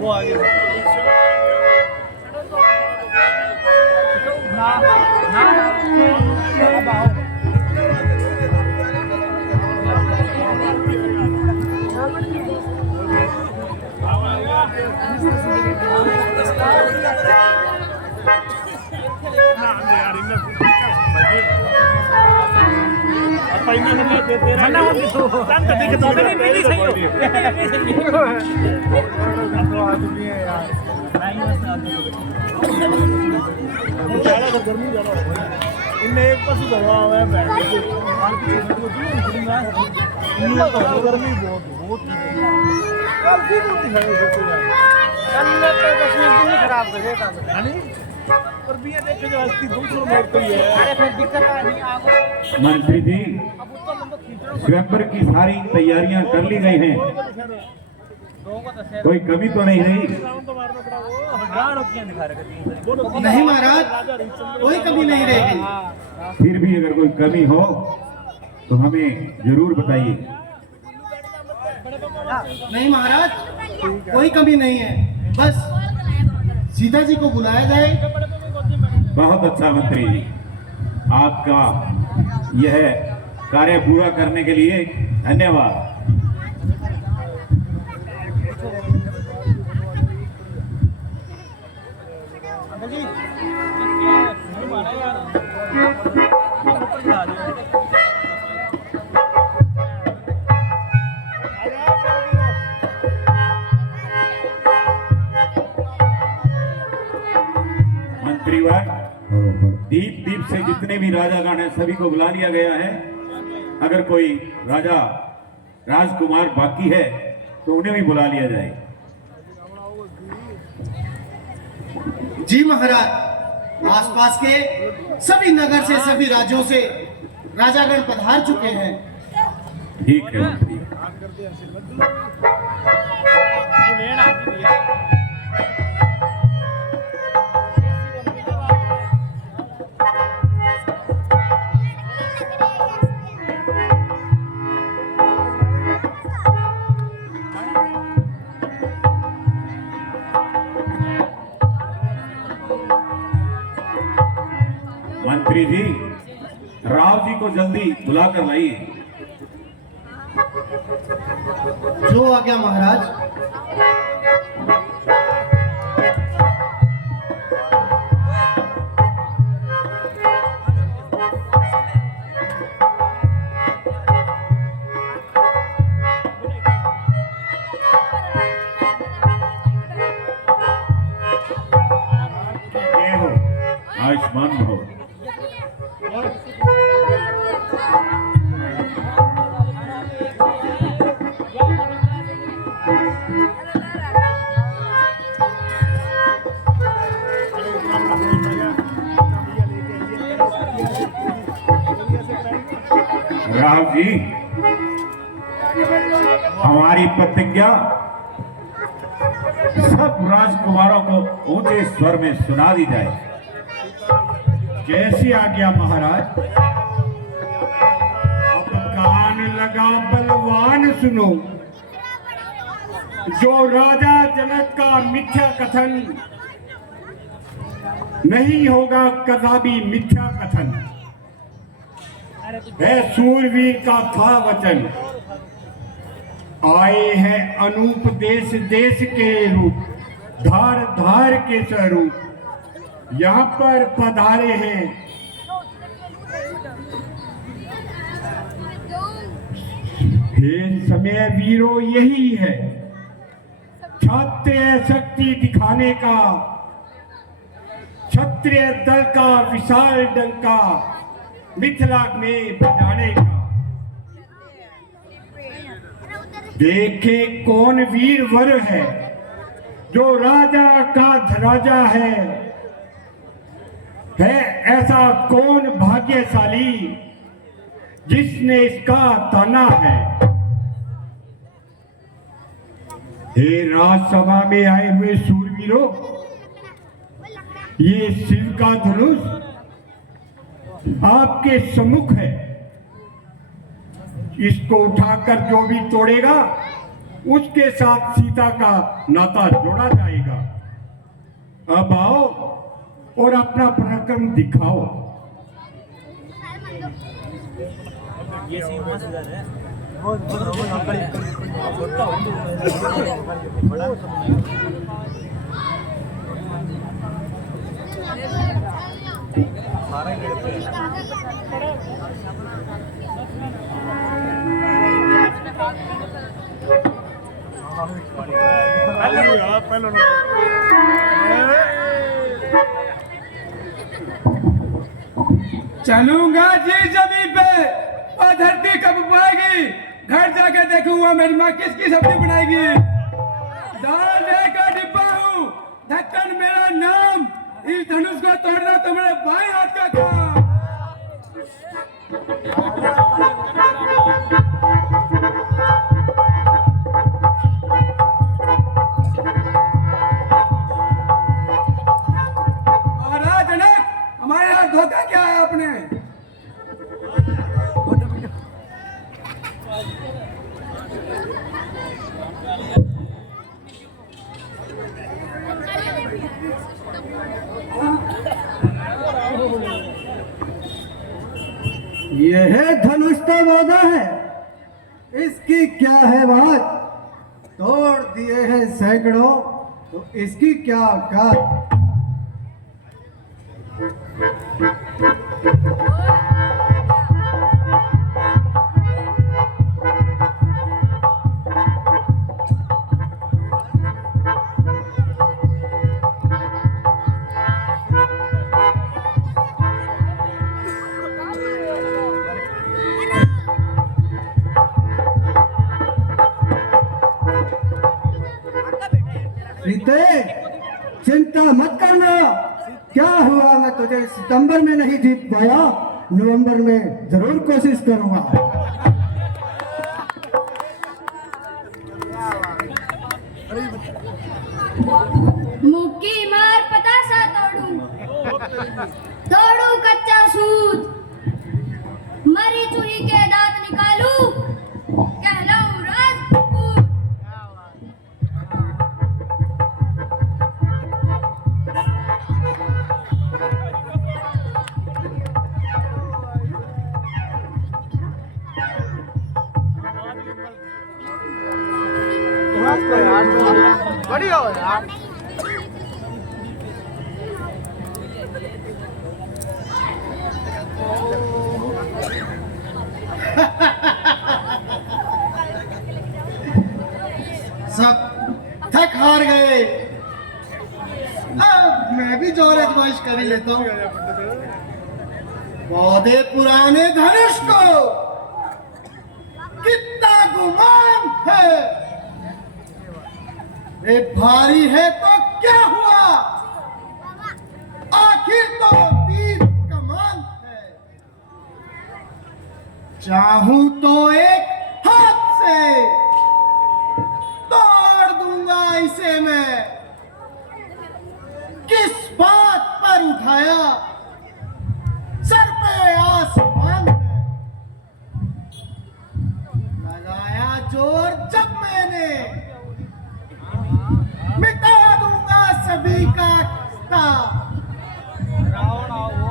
वो आगे ना अब आओ इनने एक पास दवा हुआ है गर्मी बहुत कल भी खराब पर भी देखे जो आज की दूसरों में कोई है अरे फिर दिक्कत नहीं आगे मंत्री जी स्वयंवर की सारी तैयारियां कर ली गई हैं, कोई कमी तो नहीं रही? नहीं महाराज, कोई कमी नहीं रहेगी। फिर भी अगर कोई कमी हो तो हमें जरूर बताइए। नहीं महाराज, कोई कमी नहीं है, बस सीता जी को बुलाया जाए। बहुत अच्छा मंत्री जी, आपका यह कार्य पूरा करने के लिए धन्यवाद। मंत्रीवर, दीप दीप से जितने भी राजागण हैं सभी को बुला लिया गया है। अगर कोई राजा राजकुमार बाकी है तो उन्हें भी बुला लिया जाए। जी महाराज, आसपास के सभी नगर से, सभी राज्यों से राजागण पधार चुके हैं। ठीक है मंत्री। मंत्री जी, राव जी को जल्दी बुला कर लाइए। जो आ गया महाराज। जय हो, आयुष्मान भव। राव जी, हमारी प्रतिज्ञा सब राजकुमारों को ऊंचे स्वर में सुना दी जाए। कैसी आज्ञा महाराज। अब कान लगा बलवान सुनो, जो राजा जनक का मिथ्या कथन नहीं होगा, कदापि मिथ्या कथन है सूरवीर का था वचन। आए हैं अनूप देश देश के रूप, धार धार के स्वरूप, यहाँ पर पधारे हैं। हे समय वीरों यही है क्षत्रिय शक्ति दिखाने का, क्षत्रिय दल का विशाल डंका मिथिला में बजाने का। देखे कौन वीर वर है, जो राजा का धराजा है ऐसा कौन भाग्यशाली जिसने इसका ताना है। हे राजसभा में आए हुए सूरवीरों, ये शिव का धनुष आपके सम्मुख है। इसको उठाकर जो भी तोड़ेगा उसके साथ सीता का नाता जोड़ा जाएगा। अब आओ और अपना पराक्रम दिखाओ। ये सीन मजेदार है। बहुत बड़ा सारा लड़के चलूंगा जी जमीन पे और धरती कब पाएगी। घर जाके देखूंगा मेरी माँ किसकी सब्जी बनाएगी। दाल का डिब्बा हूँ, ढक्कन मेरा नाम। इस धनुष को तोड़ना तो मेरे बाएं हाथ का काम। महाराज जनक, हमारे यहाँ धोखा क्या है आपने? यह धनुष तो वादा है, इसकी क्या है बात। तोड़ दिए हैं सैकड़ों, तो इसकी क्या औकात। सीते, चिंता मत करना। क्या हुआ, मैं तुझे सितंबर में नहीं जीत पाया, नवंबर में जरूर कोशिश करूंगा। मुक्की मार पतासा तोड़ू कच्चा सूत, मरी चूही के दांत निकालू, कहलाऊं राजपूत। बढ़िया हो यार। सब थक हार गए। अब मैं भी जोर आजमाइश कर ही लेता हूँ। पौधे पुराने धनुष को कितना गुमान है। रे भारी है तो क्या हुआ, आखिर तो तीर कमान है। चाहूं तो एक हाथ से तोड़ दूंगा इसे मैं। किस बात पर उठाया, सर पे आसमान है। लगाया जोर जब मैंने, मिटा दूंगा सभी का रिश्ता।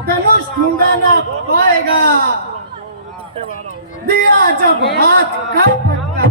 धनुष ढूंढा ना पाएगा, दिया जब हाथ का पट्टा।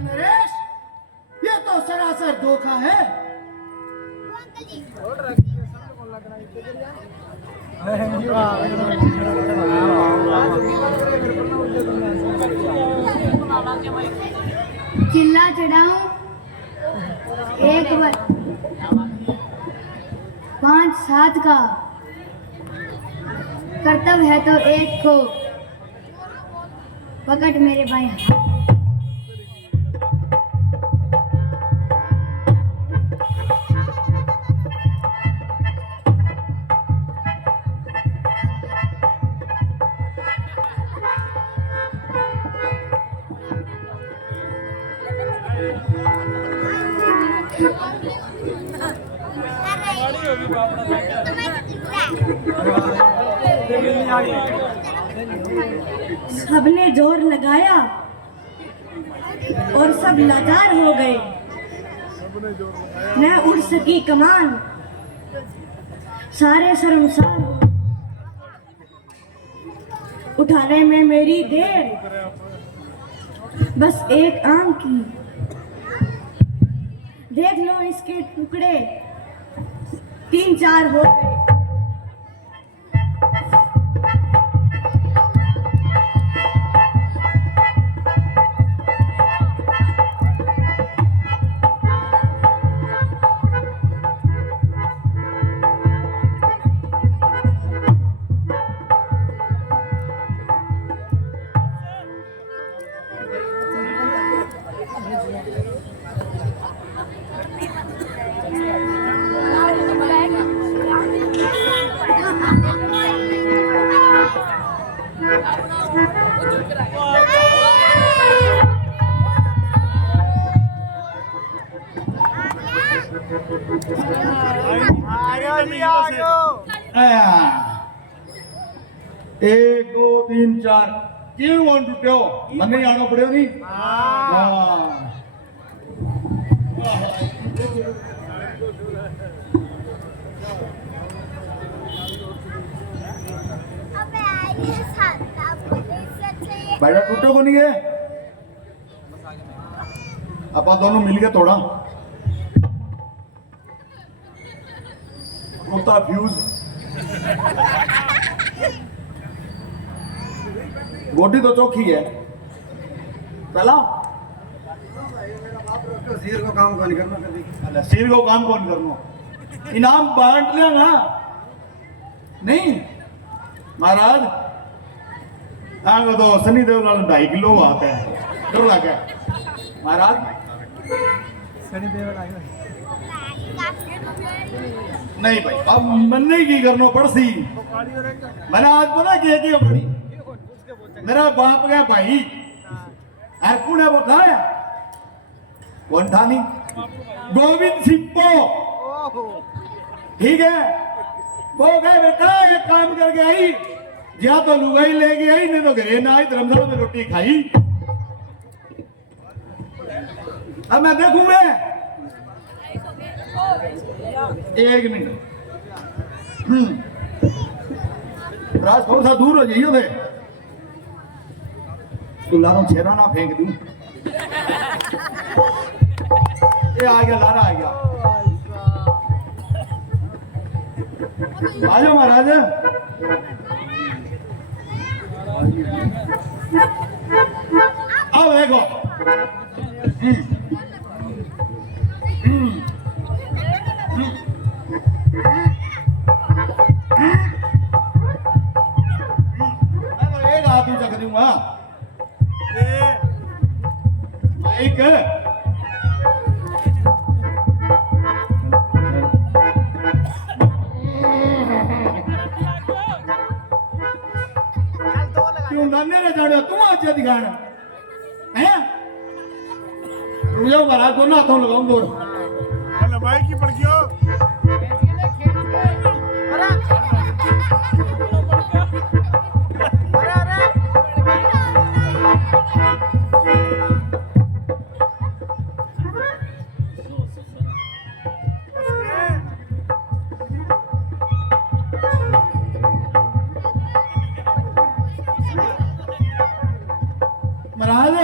नरेश, ये तो सरासर धोखा है। चिल्ला चढ़ाऊं एक बार 5-7 का कर्तव्य है तो एक को पकड़ मेरे भाई। सबने जोर लगाया और सब लाचार हो गए। न उड़ सकी कमान, सारे शर्मसार हो। उठाने में मेरी देर बस एक आम की। देख लो इसके टुकड़े 3-4 हो गए। एक दो तीन चार क्यों वन टूटो मन्ने आना पड़े नहीं बैठा टूटो को नहीं है आप दोनों मिल के तोड़ा होता फ्यूज गोटी तो चौकी है चला सिर को काम कौन करना कभी। अल्लाह सिर को काम कौन करना इनाम बांट लेना नहीं महाराज आगे तो सनी देओल 2.5 किलो आता है डर लगा महाराज सनी देओल आएगा नहीं भाई अब मन्ने की करना पड़सी मैंने आज पता क्या पड़ी मेरा बाप गया भाई अर्कुण है वो खाया कौन था नहीं गोविंद सिप्पो ठीक है वो गए बेटा एक काम करके आई या तो लुगाई लेके आई नहीं तो घरे ना आई धर्मशाला में रोटी खाई अब मैं देखूंगा एक मिनट राज थोड़ा सा दूर हो जाइए थे तो लारों छेरा ना फेंक दूं ये आ गया लारा आ गया आ जाओ महाराज आओ देखो एक हाथ ही चक दूंगा माइक क्यों दाने ने जाने तुम आज दिखाना हैं रुझाओ महाराज दोनों हाथों लगाऊं दो माइक की पड़ गयो महाराज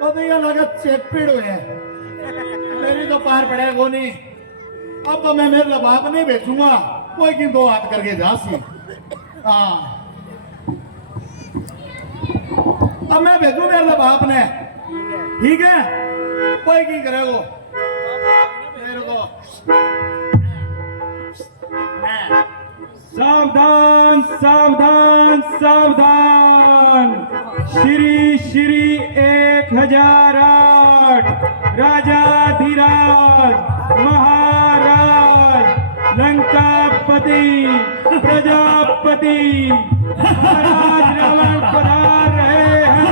तो ये लगा चेपीड़ हुए मेरी तो पार पड़ेगा को नहीं अब तो मैं मेरे बाप नहीं बेचूंगा कोई की 2 हाथ करके जासी हाँ अब मैं भेजू मेरे बाप ने ठीक है कोई की करेगो मेरे को सावधान सावधान सावधान श्री श्री 1008 राजाधिराज महाराज लंकापति प्रजापति महाराज रावण पधार रहे हैं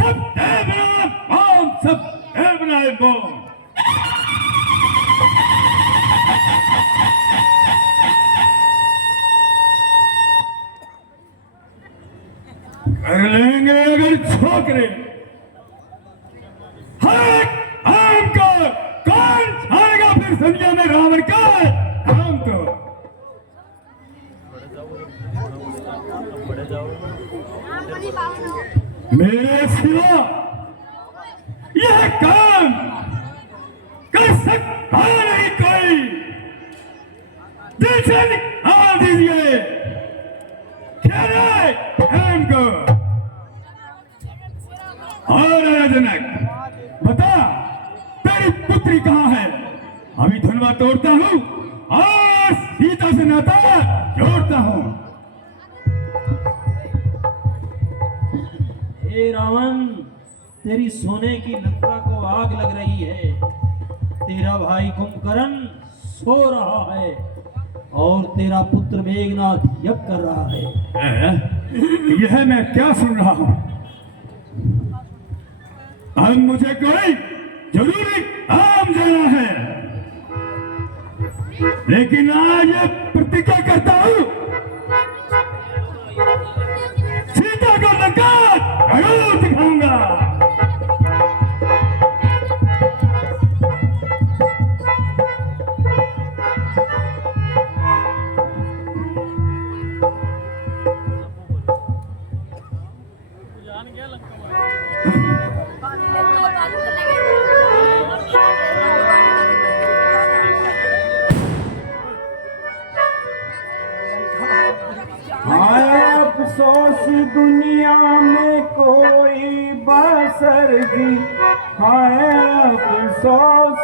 सब देवनाथ बम, सब देवनाथ बम। कर लेंगे अगर छोकरे, हर आम को कौन छाड़ेगा फिर दुनिया में रावण का काम को। मेरे सिवा यह काम कर सकता नहीं कोई। दिल से निकाल दीजिए राम को। और जनक बता, तेरी पुत्री कहाँ है? अभी धनवा तोड़ता हूँ और सीता से नाता जोड़ता हूँ। हे रावण, तेरी सोने की लंका को आग लग रही है। तेरा भाई कुंभकर्ण सो रहा है और तेरा पुत्र मेघनाथ यज्ञ कर रहा है। यह मैं क्या सुन रहा हूँ? अब मुझे कोई जरूरी काम जाना है, लेकिन आज ये प्रतिज्ञा करता हूँ, सीता को लंका जरूर दिखाऊंगा। अफसोस दुनिया में कोई बसर जी, हाय अफसोस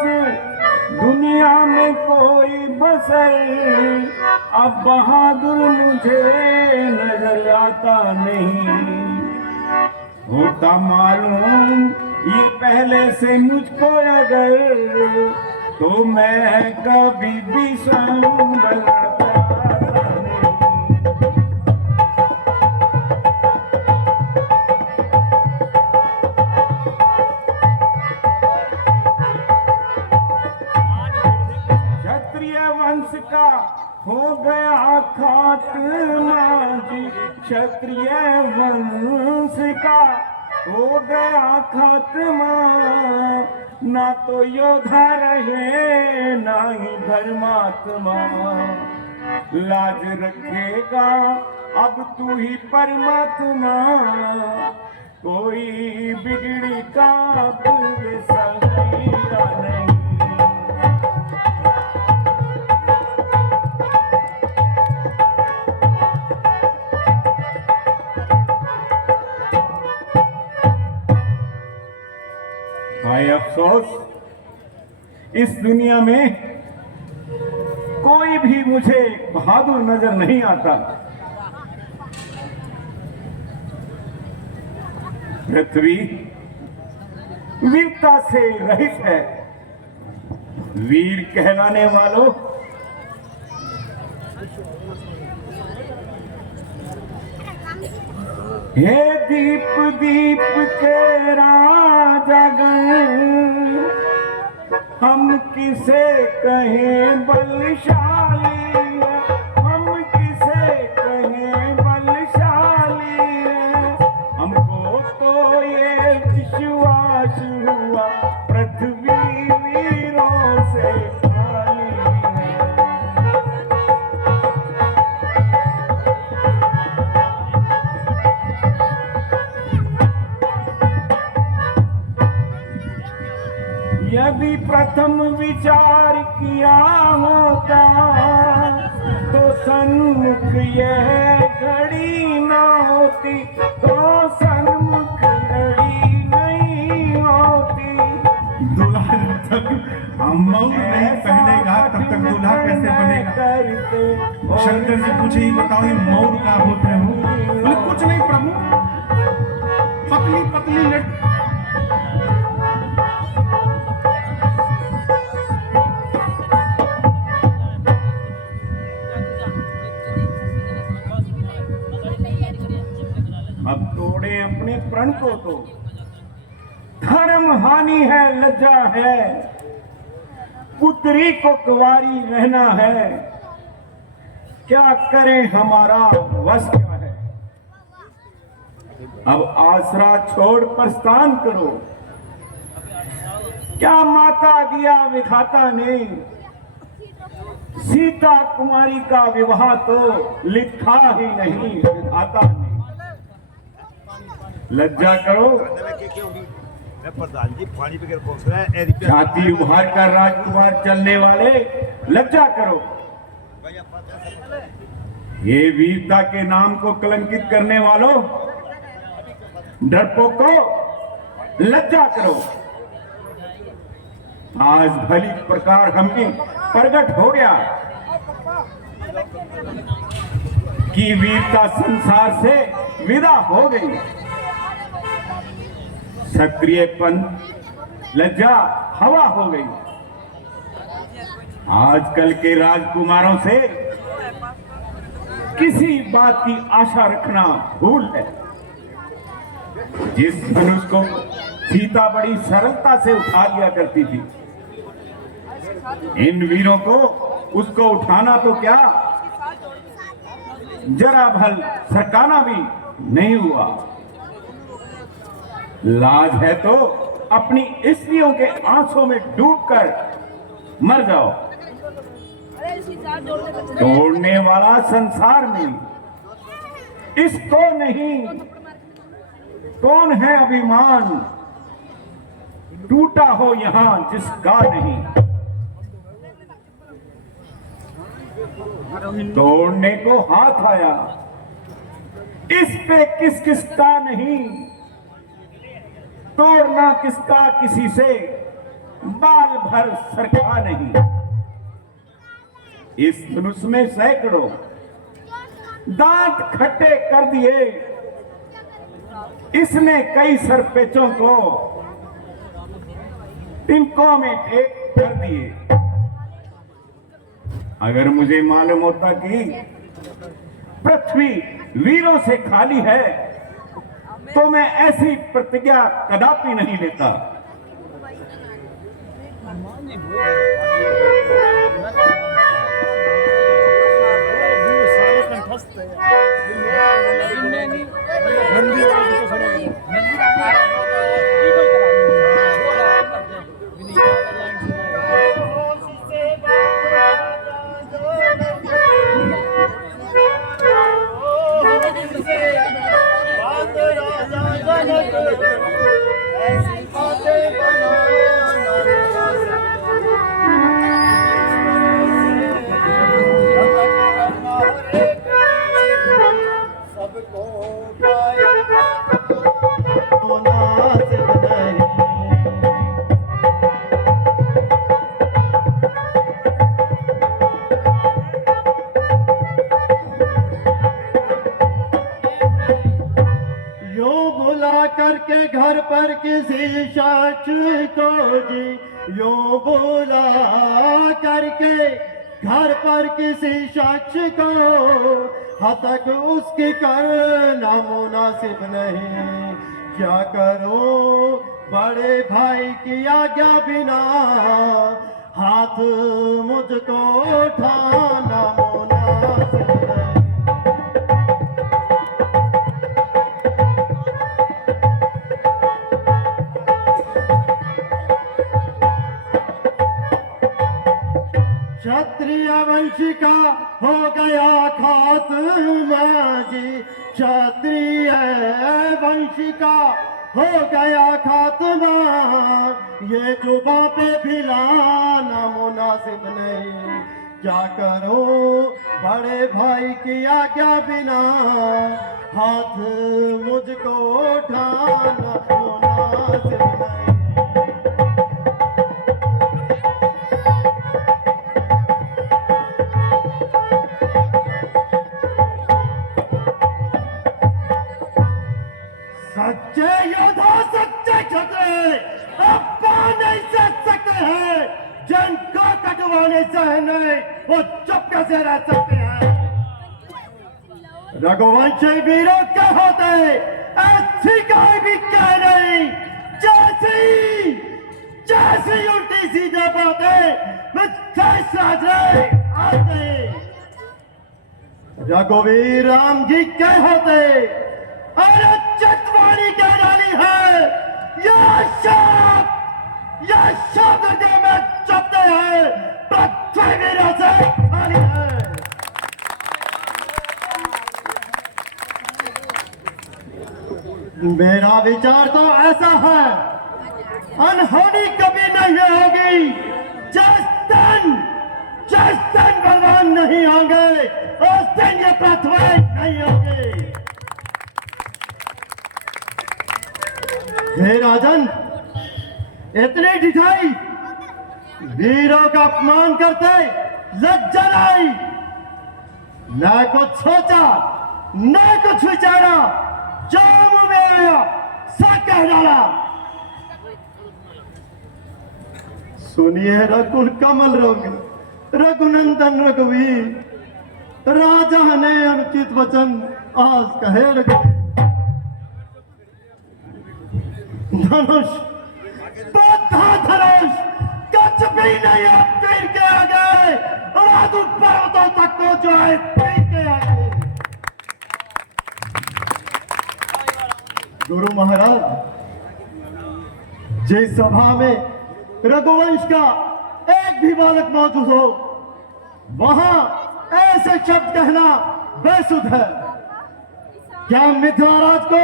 दुनिया में कोई बसर। अब बहादुर मुझे नजर आता नहीं, होता मालूम ये पहले से मुझको अगर, तो मैं कभी भी संभलता का हो गया खात्मा जी। क्षत्रिय वंश का हो गया खात्मा, ना तो योद्धा रहे ना ही धर्मात्मा। लाज रखेगा अब तू ही परमात्मा, कोई बिगड़ी का ये सही नहीं। भाई अफसोस इस दुनिया में कोई भी मुझे बहादुर नजर नहीं आता। पृथ्वी वीरता से रहित है। वीर कहलाने वालों हे दीप दीप के राजागण, हम किसे कहें बलशाली, हम किसे कहें बलशाली। हमको तो ये विश्वास हुआ पृथ्वी वीरों से खाली है। यदि प्रथम विचार किया होता तो सन्मुख यह घड़ी न होती, तो सन्मुख घड़ी नहीं होती। दूल्हा जब तक मऊ नहीं पहनेगा तब तक दूल्हा कैसे बनेगा? शंकर जी पूछे ही बताओ ये मौर का होते हो? बोले कुछ नहीं प्रभु, पतली पतली लट अब तोड़े अपने प्रण को तो धर्म हानि है, लज्जा है, पुत्री को कुंवारी रहना है, क्या करें हमारा वश क्या है। अब आसरा छोड़ प्रस्थान करो, क्या माता दिया विधाता ने, सीता कुमारी का विवाह तो लिखा ही नहीं विधाता ने। लज्जा करो, छाती उभार कर राजकुमार चलने वाले, लज्जा करो। ये वीरता के नाम को कलंकित करने वालों, डरपोको, लज्जा करो। आज भली प्रकार हमें प्रकट हो गया कि वीरता संसार से विदा हो गई। सक्रियपन, लज्जा हवा हो गई। आजकल के राजकुमारों से किसी बात की आशा रखना भूल है। जिस धनुष को सीता बड़ी सरलता से उठा लिया करती थी, इन वीरों को उसको उठाना तो क्या, जरा भल सरकाना भी नहीं हुआ। लाज है तो अपनी स्त्रियों के आंसुओं में डूबकर मर जाओ। तोड़ने वाला संसार में इसको नहीं, कौन है अभिमान, टूटा हो यहां जिसका नहीं। तोड़ने को हाथ आया, इस पे किस किसका नहीं, तोड़ना किसका किसी से, बाल भर सरका नहीं। इस धनुष में सैकड़ों दांत खट्टे कर दिए, इसने कई सरपेचों को तिनकों में एक कर दिए। अगर मुझे मालूम होता कि पृथ्वी वीरों से खाली है, तो मैं ऐसी प्रतिज्ञा कदापि नहीं लेता। करके घर पर किसी शख्स को जी, यूं बुला करके घर पर किसी शख्स को, हतक उसकी करना मुनासिब नहीं। क्या करूं बड़े भाई की आज्ञा बिना, हाथ मुझको उठाना मुनासिब नहीं। क्षत्रिय वंश का हो गया खात्मा जी, क्षत्रिय वंश का हो गया खात्मा। ये जुबा पे भिलाना मुनासिब नहीं। क्या करूं बड़े भाई की आज्ञा बिना, हाथ मुझको उठाना मुनासिब नहीं। सच्चे योद्धा सच्चे क्षत्रिय अपा नहीं सह सकते हैं, जिनको कटवाने सहने वो चुप कैसे रह सकते हैं। रघुवंशी वीरों के होते ऐसी गाय भी कह नहीं, जैसी जैसी उल्टी सीधे बातें मैं फैसला रहे आते रघुवीर राम जी क्या होते अरे चितवाणी क्या डाली है यह शब्द हृदय में चपते हैं पृथ्वी वीरों से खाली है। मेरा विचार तो ऐसा है अनहोनी कभी नहीं होगी जिस दिन भगवान नहीं होंगे उस दिन ये पृथ्वी नहीं होगी। हे राजन इतनी ढिठाई वीरों का अपमान करते लज्जा नहीं न कुछ सोचा न कुछ विचारा जो मुंह में आया सब कह डाला। सुनिए रघुकुल कमल रोग रघुनंदन रघुवीर राजा ने अनुचित वचन आज कहे रघुवीर धनुष बद्धा धनुष कुछ भी नहीं अब तीर के आगे और पर्वतों तक को जो है तीर के आगे। गुरु महाराज जिस सभा में रघुवंश का एक भी बालक मौजूद हो वहां ऐसे शब्द कहना बेसुध है। क्या मिथिलाराज को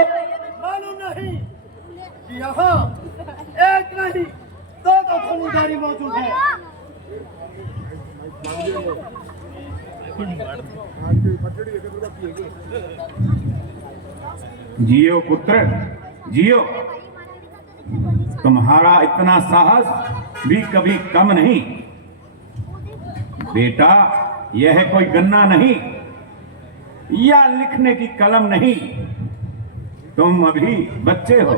मालूम नहीं कि यहाँ एक नहीं दो धनुधारी मौजूद है। जियो पुत्र जियो, तुम्हारा इतना साहस भी कभी कम नहीं। बेटा यह कोई गन्ना नहीं या लिखने की कलम नहीं, तुम अभी बच्चे हो।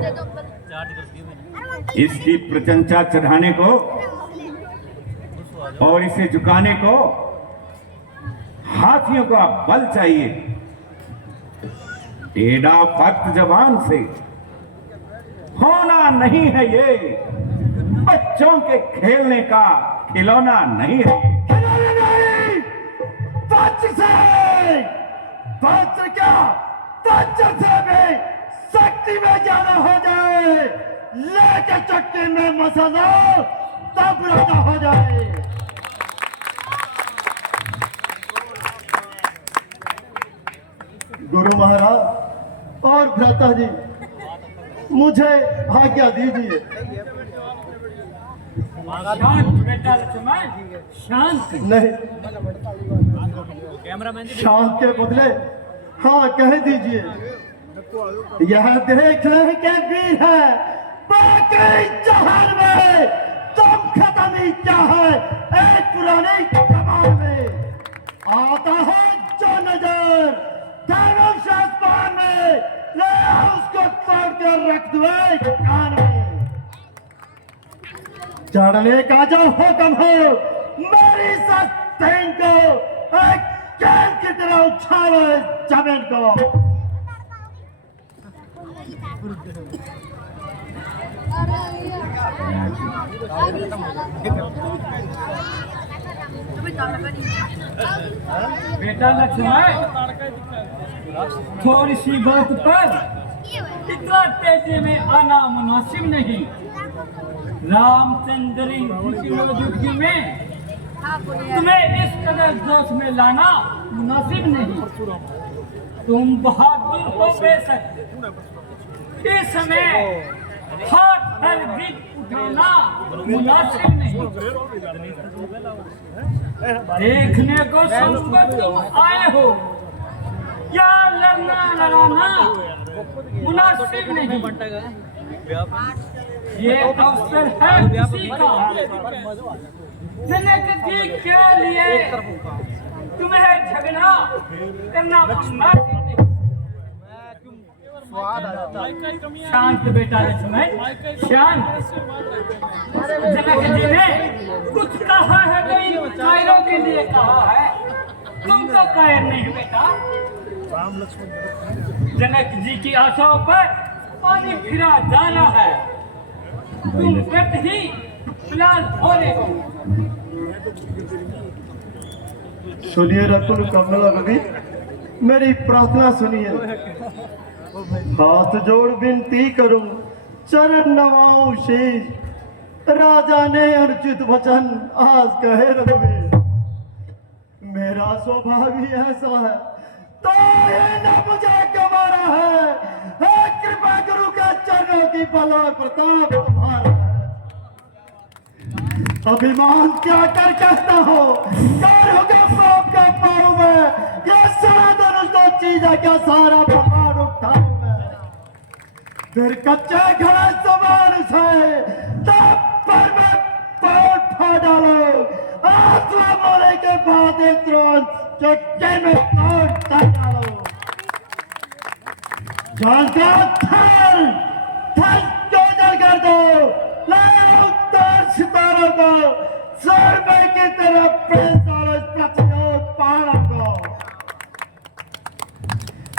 इसकी प्रशंसा चढ़ाने को और इसे झुकाने को हाथियों का बल चाहिए। टेढ़ा फक्त जबान से होना नहीं है ये, बच्चों के खेलने का खिलौना नहीं है। खिलौना नहीं, वज्र से वज्र क्या वज्र से भी शक्ति में ज्यादा हो जाए, लेके चक्के में मसाला तब राजा हो जाए। गुरु महाराज और भ्राता जी मुझे आज्ञा दीजिए। शांत बेटा लक्ष्मण, शांत। नहीं, शांत के बदले हाँ कह दीजिए। यह देख ले के वीर है, बाकी जहान में तुम खत्म ही क्या है। एक पुरानी कमान में आता है जो नजर धनुष आसमान में, ले उसको तोड़ कर रख दो कान में। चढ़ने का जो हुक्म हो मेरी सत्तें को एक कैल की तरह उछालो जमीन को। बेटा लक्ष्मण, थोड़ी सी बात पर इतना तेजी में आना मुनासिब नहीं। रामचंद्र की मौजूदगी में तुम्हें इस कदर जोश में लाना मुनासिब नहीं। तुम बहादुर हो बेशक, इस समय हाथ पर बीच उठाना मुनासिब नहीं। देखने को सबको तुम आए हो, क्या लड़ना लड़ाना मुनासिब नहीं। ये अवसर है किसी का, जनक जी के लिए तुम्हें झगड़ा करना मुनासिब नहीं। शांत बेटा लक्ष्मण, शांत। जनक जी ने कुछ कहा है तो इन कायरों के लिए कहा है, तुम तो कायर नहीं बेटा। जनक जी की आशाओं पर पानी फिरा जाना है। तुम व्यक्त ही फिलहाल होने को। सुनिए रकुल कमला रवि, मेरी प्रार्थना सुनिए। हाथ जोड़ विनती करूं, चरण नवाऊं शीश। राजा ने अर्जित वचन आज कहे रघुवीर। मेरा स्वभाव ही ऐसा है, तो ये न मुझे गवारा है। कृपा गुरु के चरणों की बल और प्रताप तुम्हारा है। अभिमान क्या कर कहता हो, कर होगा बाप का पाऊं मैं। ये सारा धनुष तो चीज है, क्या सारा पहाड़ उठाऊं मैं। फिर कच्चे घड़े समान से तब पर मैं पैर उठा डालो। आत्मा बोले के बाद एक द्रोण चक्के में तोड़ डालो। जान का थल थल चोदर कर दो। लाओ तार सितारों को, सर्वे की तरफ प्रेसारों प्रतियोग पहाड़ों को।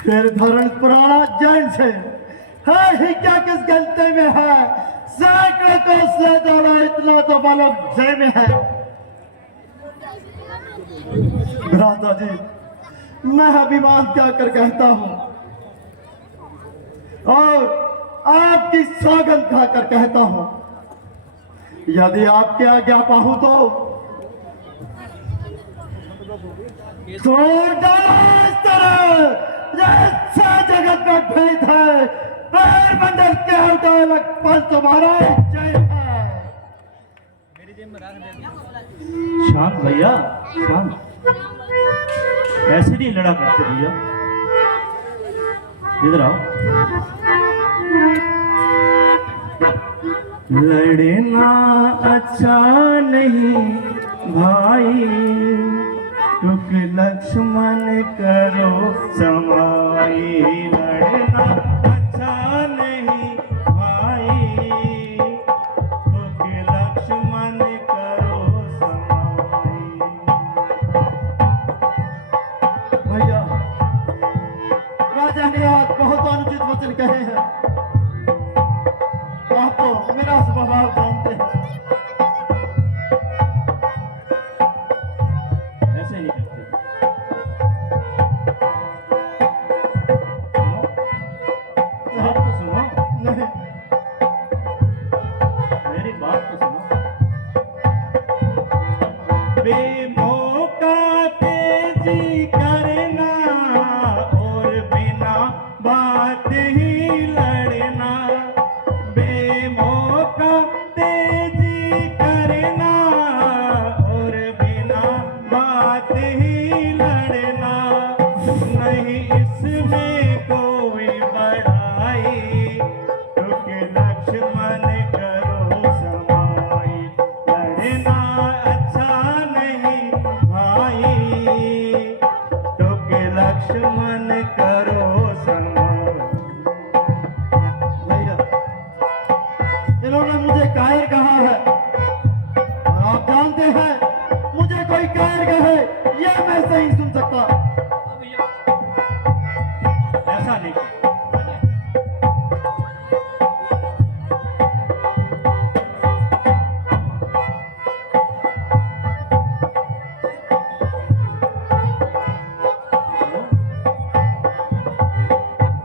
फिर धरण पुराना जैन से है ही क्या किस गलते में है। सैकड़ों को से दौड़ा, इतना तो बालक जय में है। भ्राता जी, मैं अभिमान त्याग कर कहता हूं और आपकी सौगंध खाकर कहता हूं, यदि आपके आज्ञा पाऊं तो तोड़ डालो इस तरह। जैसा जगत में भेद है, पैर मंडल के अलग पल तुम्हारा जय है। शांत भैया, शांत। ऐसे नहीं लड़ा करते भैया, इधर आओ। लड़ना अच्छा नहीं भाई, क्योंकि लक्ष्मण करो समाई। लड़ना अच्छा नहीं भाई, क्योंकि लक्ष्मण करो समाई। भैया, राजा ने आज बहुत अनुचित वचन कहे हैं। आप तो मेरा स्वभाव जानते हैं। ऐसे नहीं करते। बात तो सुनो, नहीं, मेरी बात तो सुनो। बेमौका तेजी करना और बिना बात ही लड़ना। बेमौका तेजी करना और बिना बात ही लड़ना। नहीं इसमें कोई बड़ाई, क्योंकि लक्ष्मण करो समाई। लड़ना अच्छा नहीं भाई, क्योंकि लक्ष्मण करो समाई। भैया, इन्होंने मुझे कायर कहा है, और आप जानते हैं मुझे कोई कायर कहे ये मैं सही सुन सकता। ऐसा नहीं।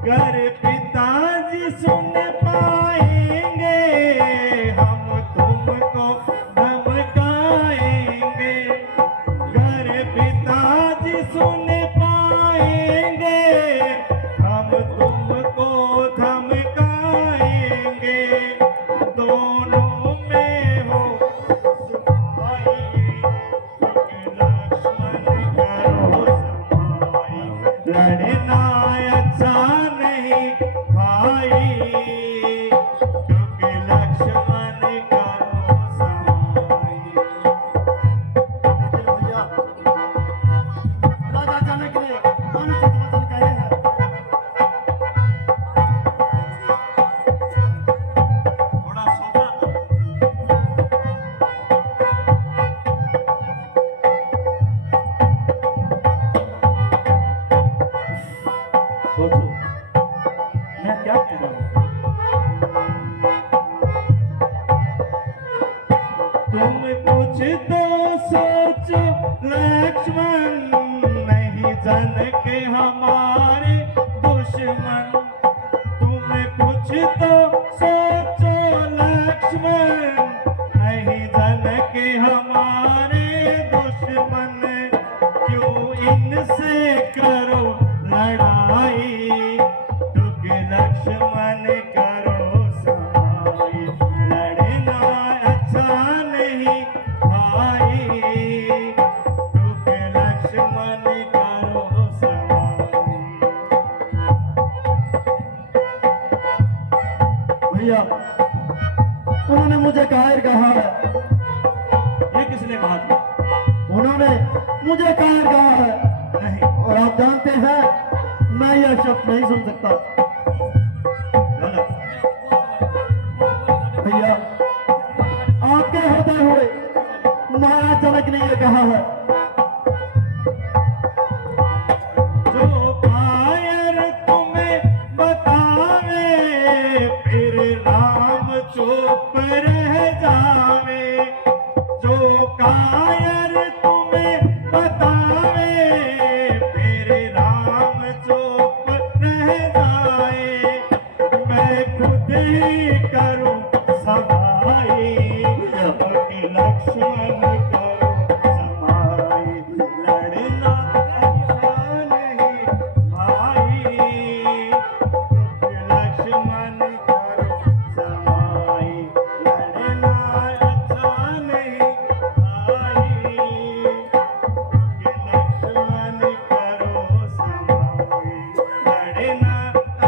घर पिताजी सुन पाएंगे, हम तुमको धमकाएंगे। घर पिताजी सुन पाएंगे, हम तुमको धमकाएंगे। दोनों में हो सुनाई, क्योंकि लक्ष्मण करो समाई। लड़ना अच्छा नहीं भाई, क्योंकि लक्ष्मण करो समाई। भैया, राजा जनक ने अनुचित वचन कहे हैं। थोड़ा सोचा तो। सोचो, मैं क्या कह रहा हूँ। तो सोचो लक्ष्मण, नहीं जन के हमारे दुश्मन। तुम कुछ तो सोचो लक्ष्मण, नहीं जन के हमारे दुश्मन। क्यों इनसे करो लड़ाई, तुग लक्ष्मण करो सहाय। लड़ना अच्छा नहीं भाई, तुग लक्ष्मण करो सहाय। भैया उन्होंने मुझे कायर कहा है। ये किसने कहा था? उन्होंने मुझे कायर कहा है। नहीं, और आप जानते हैं मैं यह शब्द नहीं सुन सकता। गलत। भैया आपके होते हुए महाराज जनक ने यह कहा है, जो कायर तुम्हें बतावे, फिर राम चुप रह जावे। जो कायर तुम्हें बतावे, फिर राम चुप रह जाए। मैं खुद ही करूं सभाई, लक्ष्मण करो समाई। लड़ना अच्छा नहीं भाई, लक्ष्मण करो समाई। लड़ना अच्छा नहीं भाई, लक्ष्मण करो समाई। लड़ना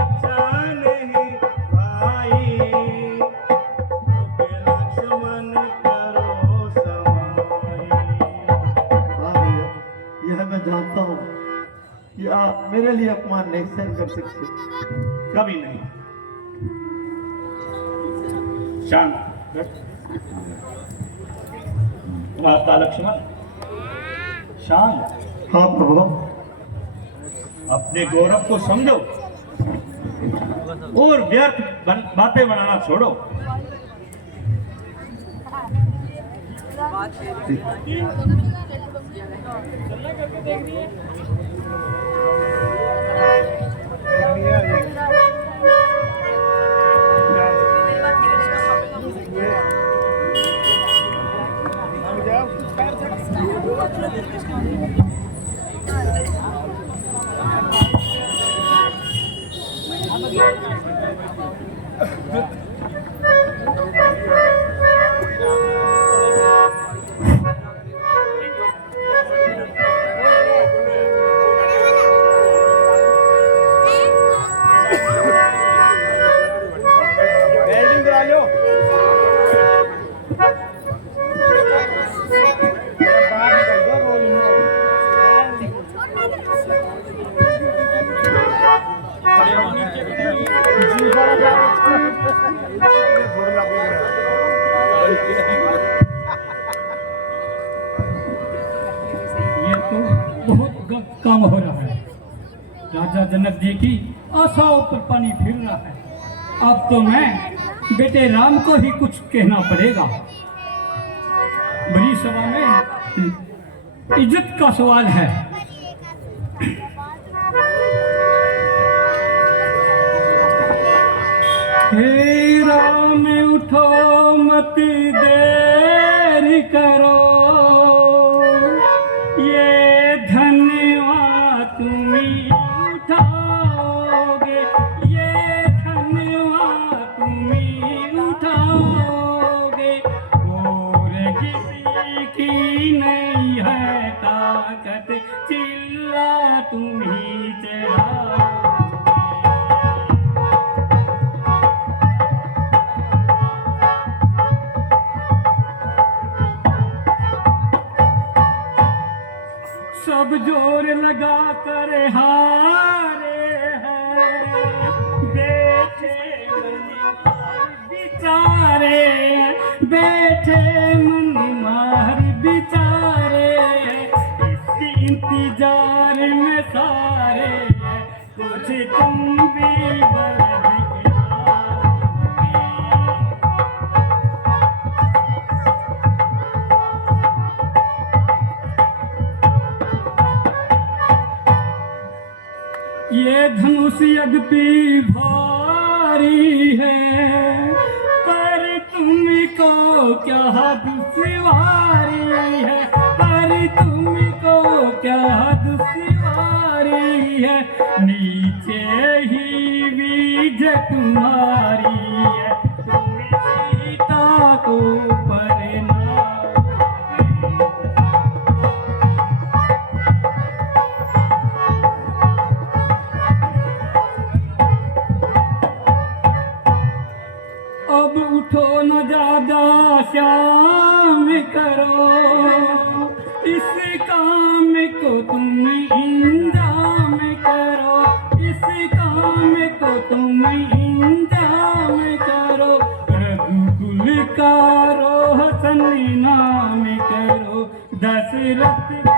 अच्छा नहीं भाई, लक्ष्मण करो समाई। हाँ भैया, यह मैं जानता हूँ कि आप मेरे लिए अपमान नहीं सहन कर सकते। कभी नहीं। शांत। माता लक्ष्मण शांत। हाँ प्रभु। अपने गौरव को समझो और व्यर्थ बातें बनाना छोड़ो। ये तो बहुत गलत काम हो रहा है। राजा जनक जी की आशाओं पर पानी फिर रहा है। अब तो मैं बेटे राम को ही कुछ कहना पड़ेगा। बड़ी सभा में इज्जत का सवाल है। हे राम उठो मत देर करो, ये धन्यवाद तुम्ही उठाओगे, ये धन्यवाद तुम्ही उठाओगे। और किसी की नहीं है ताकत, चिल्ला तुम्ही चढ़ाओगे। सब जोर लगा कर हारे हैं, बैठे मनमार बिचारे, बैठे मनमार बिचारे। इस इंतजार में सारे कुछ तुम भी बल दिखाओगे। ये धनुष यद्यपि भारी है, पर तुमको क्या दुश्वारी है, पर तुमको क्या दुश्वारी है, नीचे ही बीज तुम्हारी है, तुम सीता को परना। अब उठो न ज्यादा श्याम करो, इस काम को तुम इंजाम करो, इस काम को तुम इंजाम करो, रघुकुल का रोशन नाम करो, दशरथ का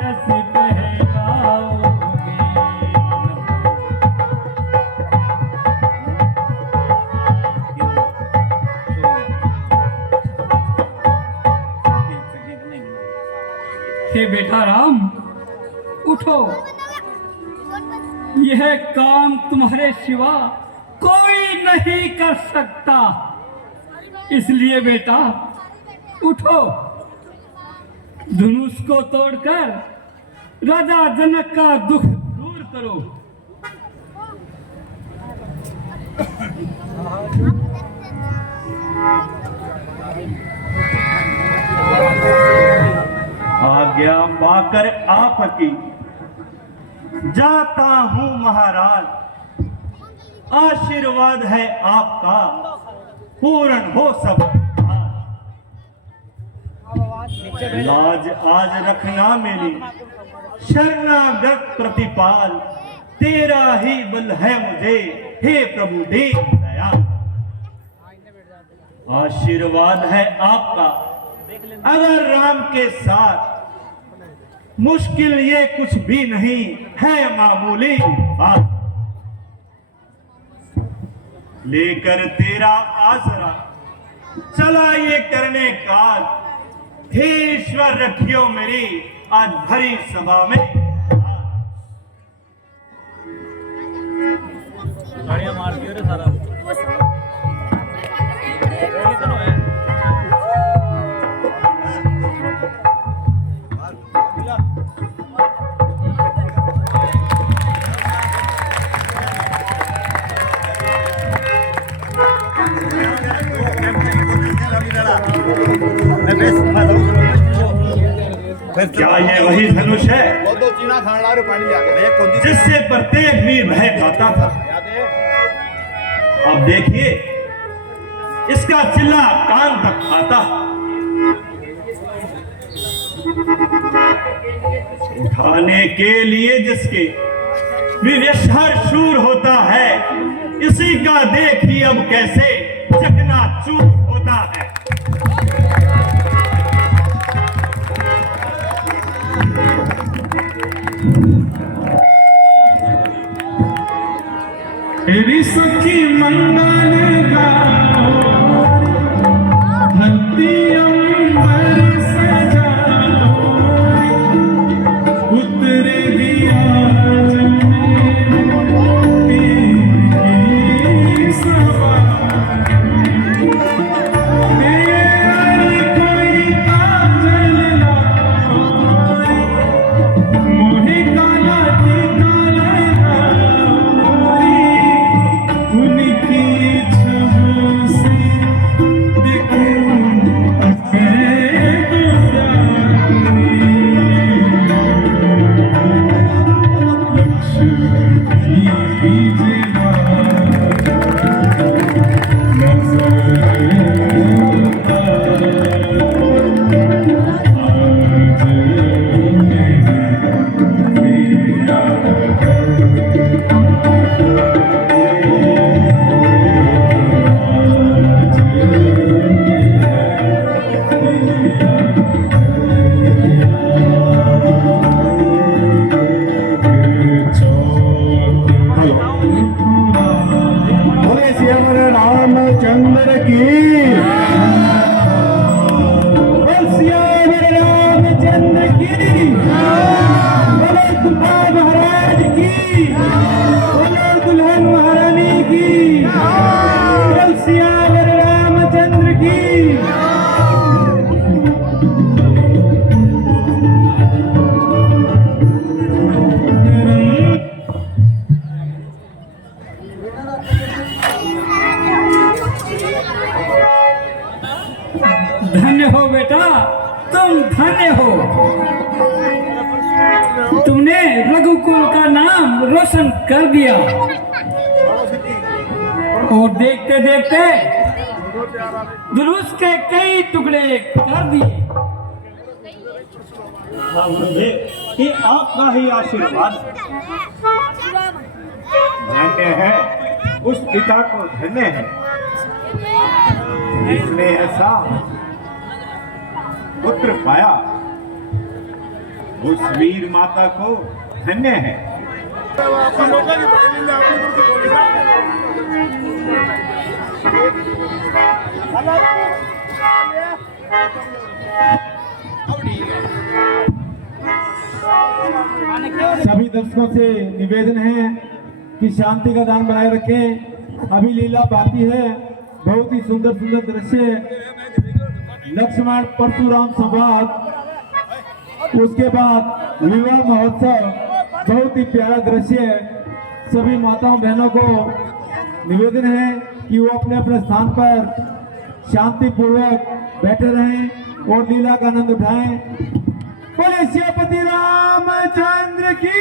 यश कहलाओगे। हे बेटा राम, उठो, यह काम तुम्हारे सिवा कोई नहीं कर सकता, इसलिए बेटा उठो, धनुष को तोड़कर राजा जनक का दुख दूर करो। आज्ञा पाकर आपकी जाता हूं महाराज, आशीर्वाद है आपका, पूर्ण हो सब। लाज आज रखना मेरी शरणागत प्रतिपाल, तेरा ही बल है मुझे, हे प्रभु दे दया। आशीर्वाद है आपका, अगर राम के साथ मुश्किल ये कुछ भी नहीं है, मामूली बात। लेकर तेरा आसरा चला ये करने काज, हे ईश्वर रखियो मेरी आज भरी सभा में। गाड़ियां मार दियो रे सारा। क्या ये वही धनुष है जिससे प्रत्येक वीर भय खाता था? अब देखिए इसका चिल्ला कान तक आता। उठाने के लिए जिसके विवेशहर शूर होता है, इसी का देखिए अब कैसे चकनाचूर होता है। तेरी सखी मंगल गाओ, धरती अंबर सजाओ, उतरे दिया तेरी सभा। तेरी कोई काजल लाओ, मोहे काला काला उनकी छवों से देखूं रामचंद्र की, श्याम रामचंद्र की, महाराज की। धन्य हो बेटा, तुम धन्य हो। तुमने रघुकुल का नाम रोशन कर दिया और देखते देखते धनुष के कई टुकड़े कर दिए। ये आपका ही आशीर्वाद। धन्य है उस पिता को, धन्य है जिसने ऐसा पुत्र पाया। उस वीर माता को धन्य है। सभी दर्शकों से निवेदन है कि शांति का दान बनाए रखें। अभी लीला बाकी है। बहुत ही सुंदर सुंदर दृश्य, लक्ष्मण परशुराम संवाद, उसके बाद विवाह महोत्सव, बहुत ही प्यारा दृश्य है। सभी माताओं बहनों को निवेदन है कि वो अपने अपने स्थान पर शांति पूर्वक बैठे रहें और लीला का आनंद उठाएं। बोले सियापति रामचंद्र की।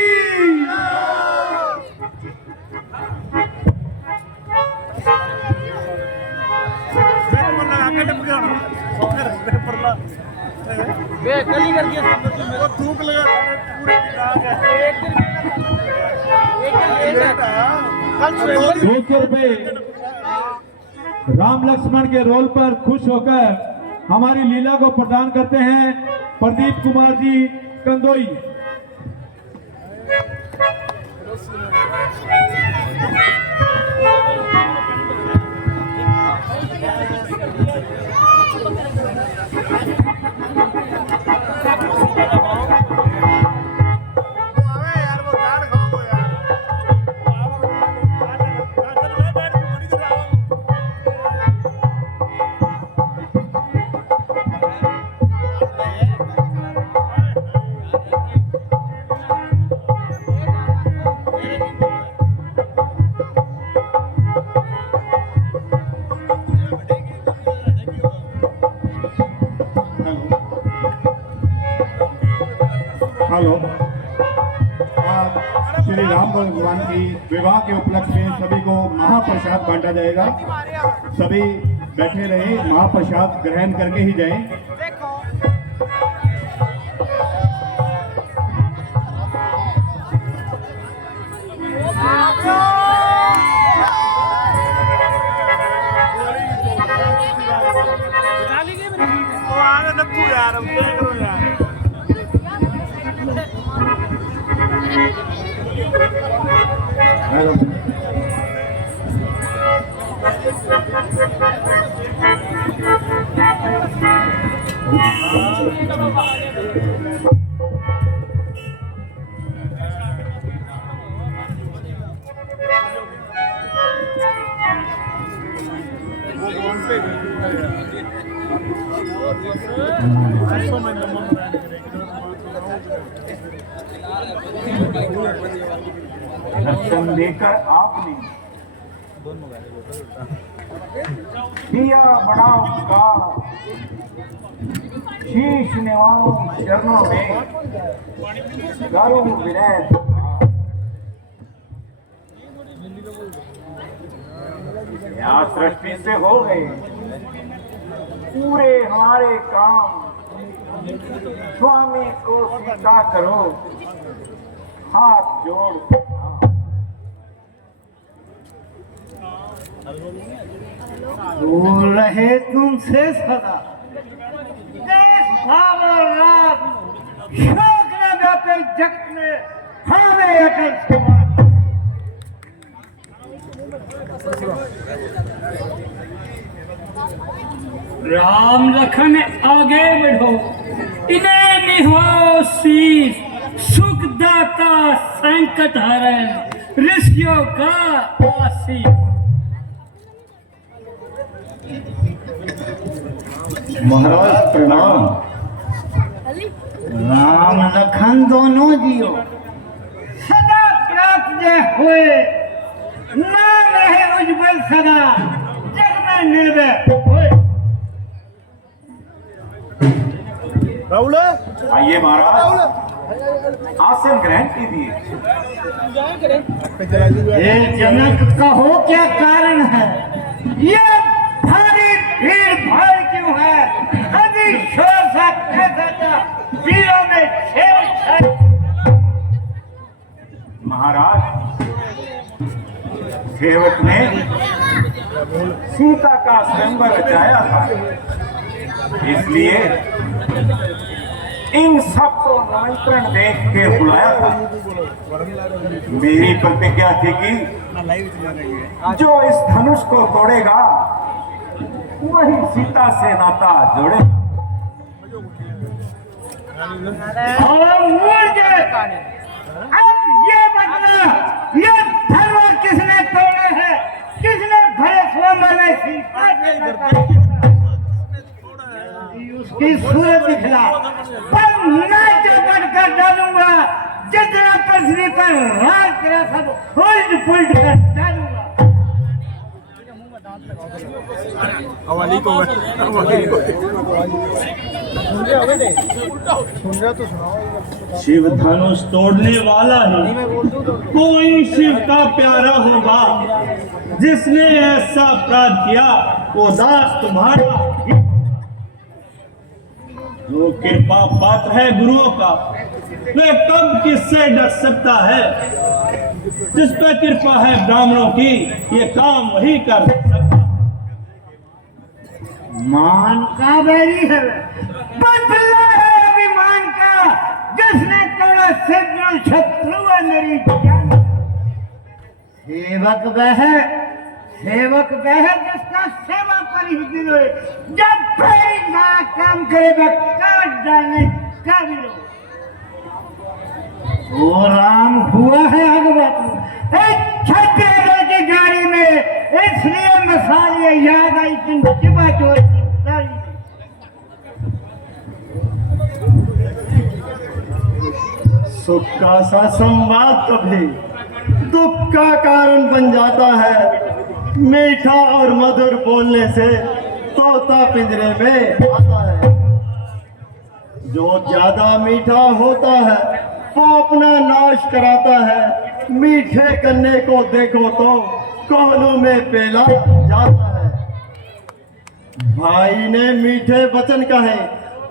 ₹200 राम लक्ष्मण के रोल पर खुश होकर हमारी लीला को प्रदान करते हैं प्रदीप कुमार जी कंदोई। हेलो, आज श्री राम भगवान की विवाह के उपलक्ष्य में सभी को महाप्रसाद बांटा जाएगा। सभी बैठे रहे, महाप्रसाद ग्रहण करके ही जाएं। दर्शन देकर आपने दिया बड़ा उपकार, शीश निवाओ चरणों में करो विनय। यहाँ सृष्टि से हो गए पूरे हमारे काम, स्वामी को सीधा करो हाथ जोड़। दूर रहे तुमसे सदा देश भाव और राग, शोक न व्यापे जगत में हमें अटल कुमार। राम लखन आगे बढ़ो, इन्हें निभाओ शीश, सुखदाता संकट हरण, ऋषियों का आशीष। महाराज प्रणाम। राम लखन दोनों जियो सदा प्राप्त हुए, नाम रहे उज्जवल सदा जग में निर्भय होए। आइए महाराज, आसन ग्रहण कीजिए। ये जनक का हो क्या कारण है? ये भारी भीड़ भाड़ क्यों है? अभी शोर सा कैसा था? पीरों में छेड़। महाराज, सेवक ने सीता का स्वयंवर रचाया था, इसलिए इन सबको निमंत्रण देख के बुलाया था। मेरी प्रतिज्ञा थी कि जो इस धनुष को तोड़ेगा वही सीता से नाता जोड़ेगा। और मुझे अब ये बता, ये धर्म किसने तोड़ा है? किसने भरे स्वयंवर में सीता के नाता? उसकी सूरत दिखला, पर मैं चौपट कर डालूंगा। जितना पृथ्वी पर राज करा सब उल्ट पुलट कर डालूंगा। शिव धनुष तोड़ने वाला ही कोई शिव का प्यारा होगा। जिसने ऐसा अपराध किया वो दास तुम्हारा ही। जो कृपा पात्र है गुरुओं का, वह कब किससे डर सकता है? जिस पर कृपा है ब्राह्मणों की, ये काम वही कर सकता। मान का बैरी है, बदला है अभिमान का। जिसने तोड़ा सिद्ध शत्रु है मेरी जान। सेवक वह है जिसका सेवा पर ही दिल होए। जब बैरी का काम करे वह काट डालने का विरोध। वो राम हुआ है अगवत एक छत्तीसगढ़ की गाड़ी में, इसलिए मसाले याद आई कि चिपा चोर की तारी में। सुख का सा संवाद कभी दुख का कारण बन जाता है। मीठा और मधुर बोलने से तोता पिंजरे में आता है। जो ज्यादा मीठा होता है वो अपना नाश कराता है। मीठे गन्ने को देखो तो कोहनों में पेला जाता है। भाई ने मीठे वचन कहे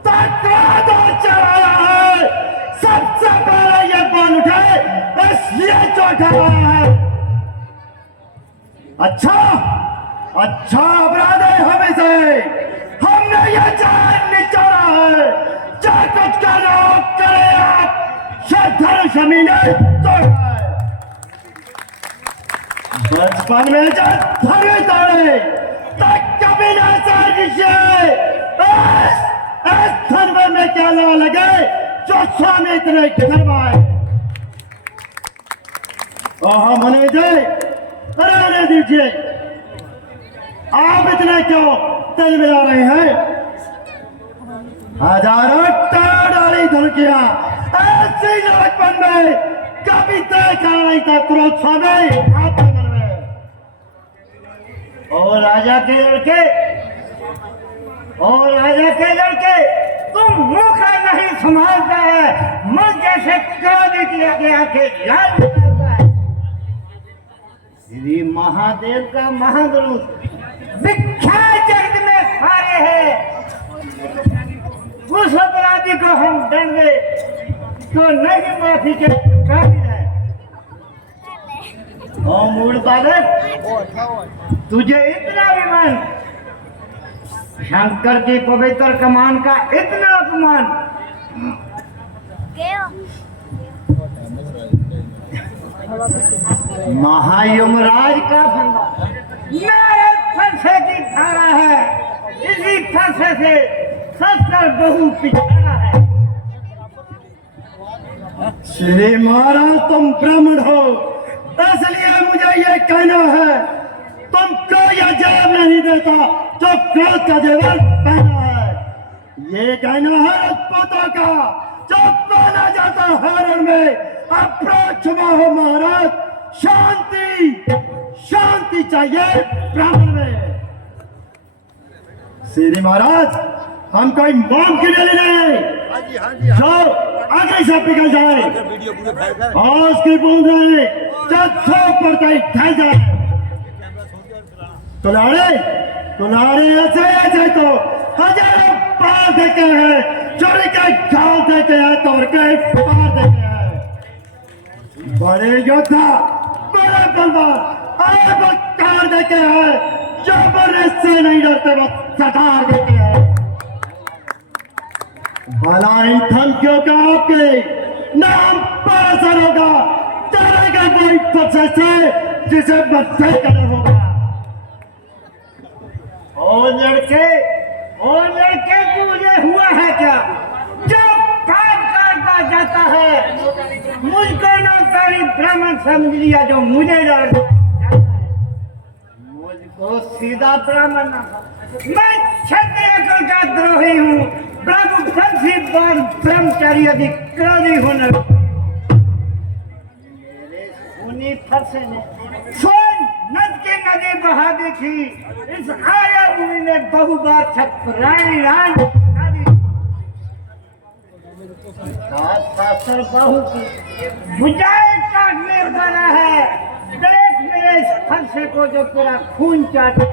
तो क्रोध चढ़ाया है। सबसे पहले ये बोल उठे इसलिए चौंका है। अच्छा अपराध है हमें से। हमने ये जान निचारा है। जो कुछ करना करे आप, धनुष जमीने तोड़ा है। बचपन में जब धनुष तोड़े तब कभी ना साजिशे इस धर्म में क्या ला लगे जो स्वामी इतने करवाए। मने दे रहने दीजिए। आप इतने क्यों दिल मिला रहे हैं? हजारों डाली धमकियां ऐसी बचपन में कभी देखा नहीं था। क्रोध स्वामी आप मन में और राजा के लड़के तुम मुख नहीं संभालता है। मन जैसे क्रोधित किया के लाल निकालता है। श्री महादेव का महाधनुष विख्यात जगत में सारे हैं। उस अपराधी को हम देंगे तो नहीं माफी के काबिल है। और मूल बालक, तुझे इतना अभिमान, शंकर की पवित्र कमान का इतना अपमान। महायमराज का फंदा मेरे फंसे की धारा है। इसी फंसे से सत्तर बहु पिछड़ा है। श्री महाराज तुम ब्राह्मण हो, इसलिए मुझे ये कहना है तुमको यह जवाब नहीं देता जो क्रोध का जेवर पहना है। ये कहना है राजपूतों का जो माना जाता हरण में अप्रोच हो। महाराज शांति चाहिए ब्राह्मण में। श्री महाराज हम कोई मौन के लिए नहीं, जाओ आगे से निकल जाए आज की बूंद रहे चौथों पड़ता ही ढल जाए तुलारे ऐसे ऐसे तो हजारों पार देते हैं चोरी के घाव देते हैं तोड़ के पार देते हैं बड़े योद्धा बड़े बलवान आए कार देते हैं जो बड़े से नहीं डरते बस सटार देते हैं भला इन धमकियों का आपके नाम पर असर होगा चलेगा कोई पक्ष से जिसे बच्चे कदर होगा ओ लड़के मुझे हुआ है क्या जो काट काटता जाता है मुझको नौकरी ब्राह्मण समझ लिया जो मुझे जाता है मुझको सीधा ब्राह्मण ना मैं क्षत्रिय कुल का द्रोही हूँ प्रभु बंसी और ब्रह्मचारी अधिकारी होने मेरे खूनी फरसे ने सोन नद की नदी बहा दी थी इस आया भूमि में बहुबार छपराई रान शास्त्र बहु की बुझाए काटने वाला है देख मेरे इस फरसे को जो तेरा खून चाटे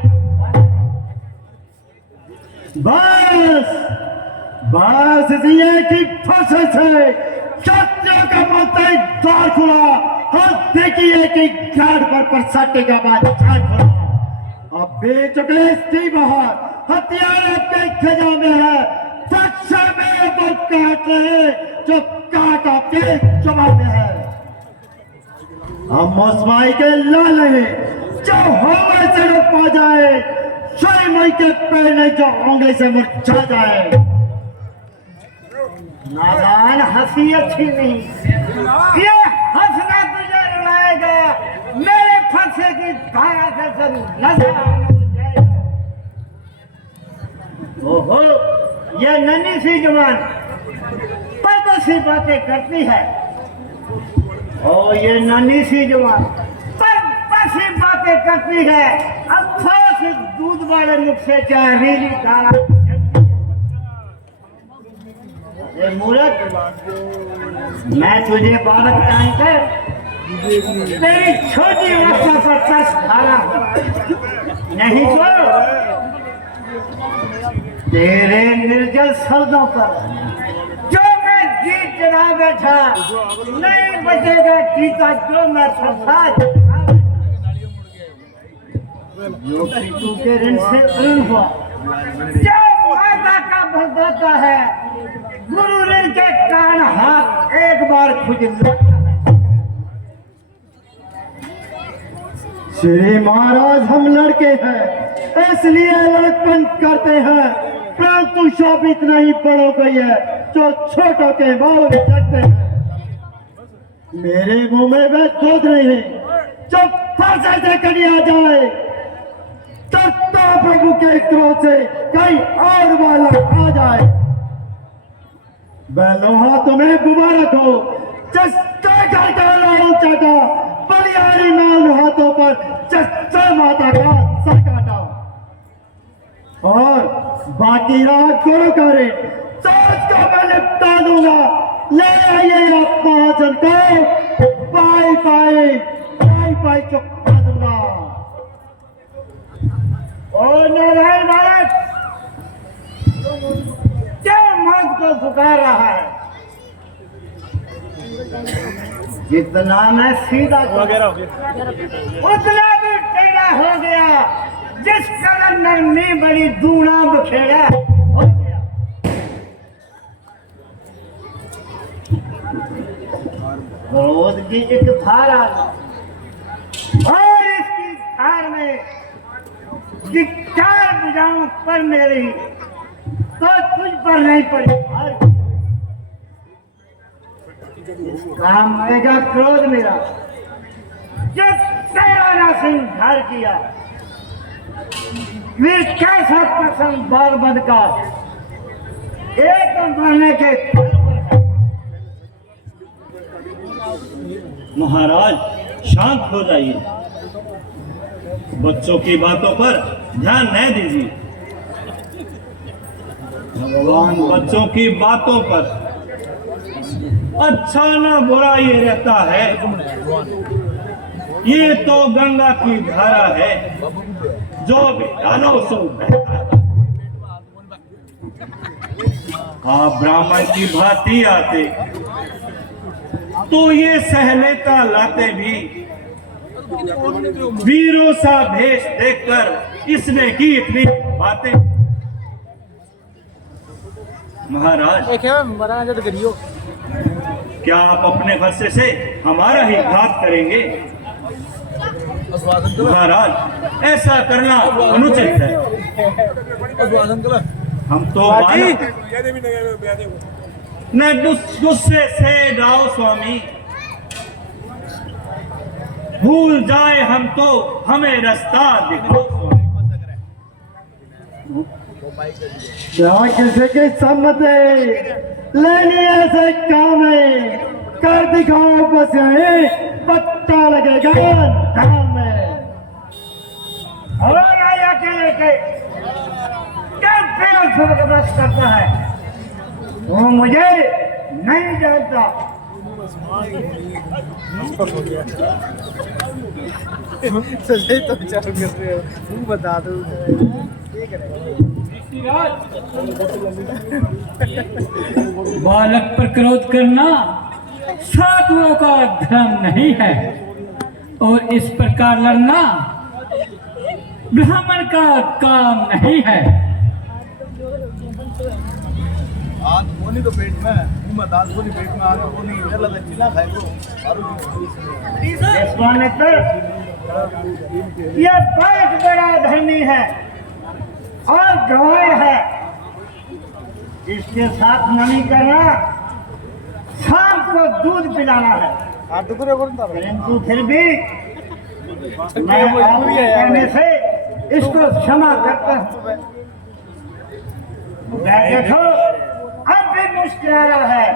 बस ये की फंसे से क्षत्रिय का माता द्वार खुला और देखिए कि घाट पर सट्टे का बाद छाट खुला अब बेचुके थी बाहर हथियार आपके खजाने है फक्षा में ऊपर काट रहे जो काट आपके जवाब में है हम मौसमाई के लाल है जो हवा से पा जाए सोई मई के पैर नहीं जो उंगली से मुरझा जाए नादान हंसी अच्छी नहीं ये हंसना तुझे रुलाएगा मेरे फंसे की धारा से सब नजर ओहो ये नन्ही सी जवान पर्दों सी बातें करती है ओ ये नन्ही सी जवान पर्दों सी बातें करती है अब थोड़ा सी दूध वाले मुख से जहरीली धारा मूर्ख मैं तुझे बालक जानकर तेरी छोटी अवस्था पर तरस खाना नहीं तो तेरे निर्जल शब्दों पर जो मैं जीत जला बैठा नहीं बचेगा जीता जो मैं फंसा जो पितू के ऋण से ऋण हुआ जो माता का भरदाता है गुरु ऋण के कान हाथ एक बार खुजल श्री महाराज हम लड़के हैं इसलिए लड़कपन करते हैं परंतु शोभित नहीं बड़ों को है जो छोटों के मौज सकते हैं मेरे मुंह में वह दूध नहीं जो फंसे से कटिया जाए तो प्रभु के क्रोध से कहीं और वाला आ जाए वह लोहा तुम्हें मुबारक हो जिसके घर का लाड़ू चाटा बलियारी नाल हाथों पर चच्चा माता का सर काटा और बाकी रात गुरु करे सोच को मैं निपटा दूंगा ले आइए आप महाजन को पाई पाई चुपका दूंगा ओ नारायण महाराज क्या मौत को पुकार रहा है जितना मैं सीधा उतना भी टेढ़ा हो गया जिस कारण नन्ही बड़ी दूना बखेड़ा हो गया क्रोध की एक धारा और इसकी धार में चार बुझाऊं पर मेरी तो तुझ पर नहीं पड़ी काम आएगा क्रोध मेरा जो तेरा ना सिंहार किया फिर कैसा पसंद बर्बद का एक मरने के महाराज शांत हो जाइए बच्चों की बातों पर ध्यान न दीजिए भगवान बच्चों की बातों पर अच्छा ना बुरा ये रहता है। ये तो गंगा की धारा है, जो भी डालो सो बहता है। आप ब्राह्मण की भांति आते तो ये सहलेता लाते भी। वीरों सा भेष देखकर इसने की इतनी बातें। महाराज, क्या आप अपने फरसे से हमारा ही घात करेंगे? महाराज, ऐसा करना अनुचित है। हम तो न गुस्से से जाओ स्वामी, भूल जाए हम तो हमें रास्ता दिखाओ स्वामी। क्या किसी की सम्मति लेनी ऐसे काम है? कर दिखाओ बस यही, पत्ता लगेगा धाम में। और राजा के लेके क्या फिर बस करता है? वो मुझे नहीं जानता। बालक पर क्रोध करना साधुओं का धर्म नहीं है, और इस प्रकार लड़ना ब्राह्मण का काम नहीं है। विश्वामित्र, यह बहुत बड़ा धर्मी है और गवार है। इसके साथ नमी करना, शाम को दूध पिलाना है। परंतु फिर भी मैं आपके कहने से इसको क्षमा करता हूँ। देखो, अब भी मुस्कुरा रहा है।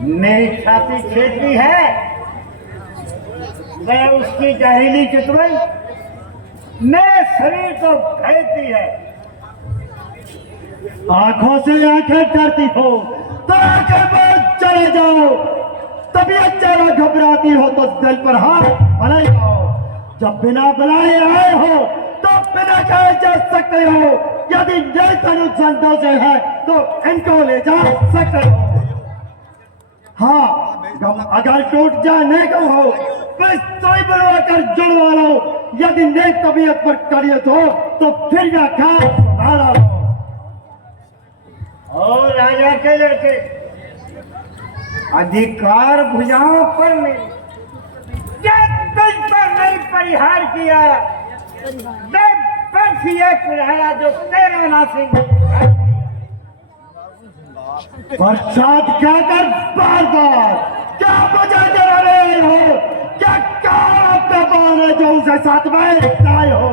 मेरी छाती छेदती है, मैं उसकी जहरीली चितवन मेरे शरीर को भेजती है। आंखों से आंखें डरती हो तो आंखें बंद चले जाओ। तबीयत जरा घबराती हो तो दिल पर हाथ बनाए जाओ। जब बिना बुलाए आए हो तो बिना कहे जा सकते हो। यदि नए तनु से है तो इनको ले जा सकते हो। हाँ, अगर टूट जाने को हो तो सोई बुलवा कर जुड़वा लो। यदि नई तबीयत पर करियत हो तो फिर यह खा सुधारा लो। और राजा के लड़के अधिकार भुजाओं पर नहीं, तुझ पर नहीं परिहार किया। कुल्हाड़ा जो तेरा नासिंग प्रसाद क्या कर बार बार क्या बजा जरा रहे हो? क्या काम आपका बार है जो उसे साथ में लाए हो?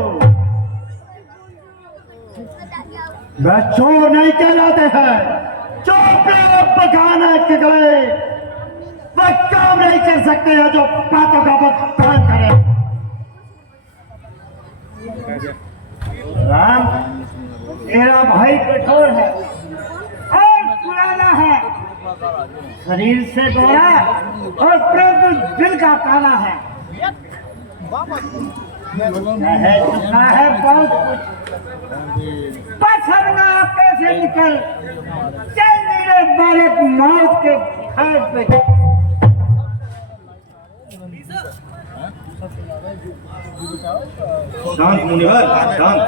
वह चोर नहीं कहलाते हैं। चोर पकाना के गए वह काम नहीं कर सकते हैं जो बातों का भुगतान करे। राम, तेरा भाई कठोर है और पुराना है, शरीर से गोरा और प्रभु दिल का काला है। सुना है बहुत कुछ, बस हम ना कैसे निकल चल मेरे बालक मौत के खाट पे। शांत मुनिवर, शांत।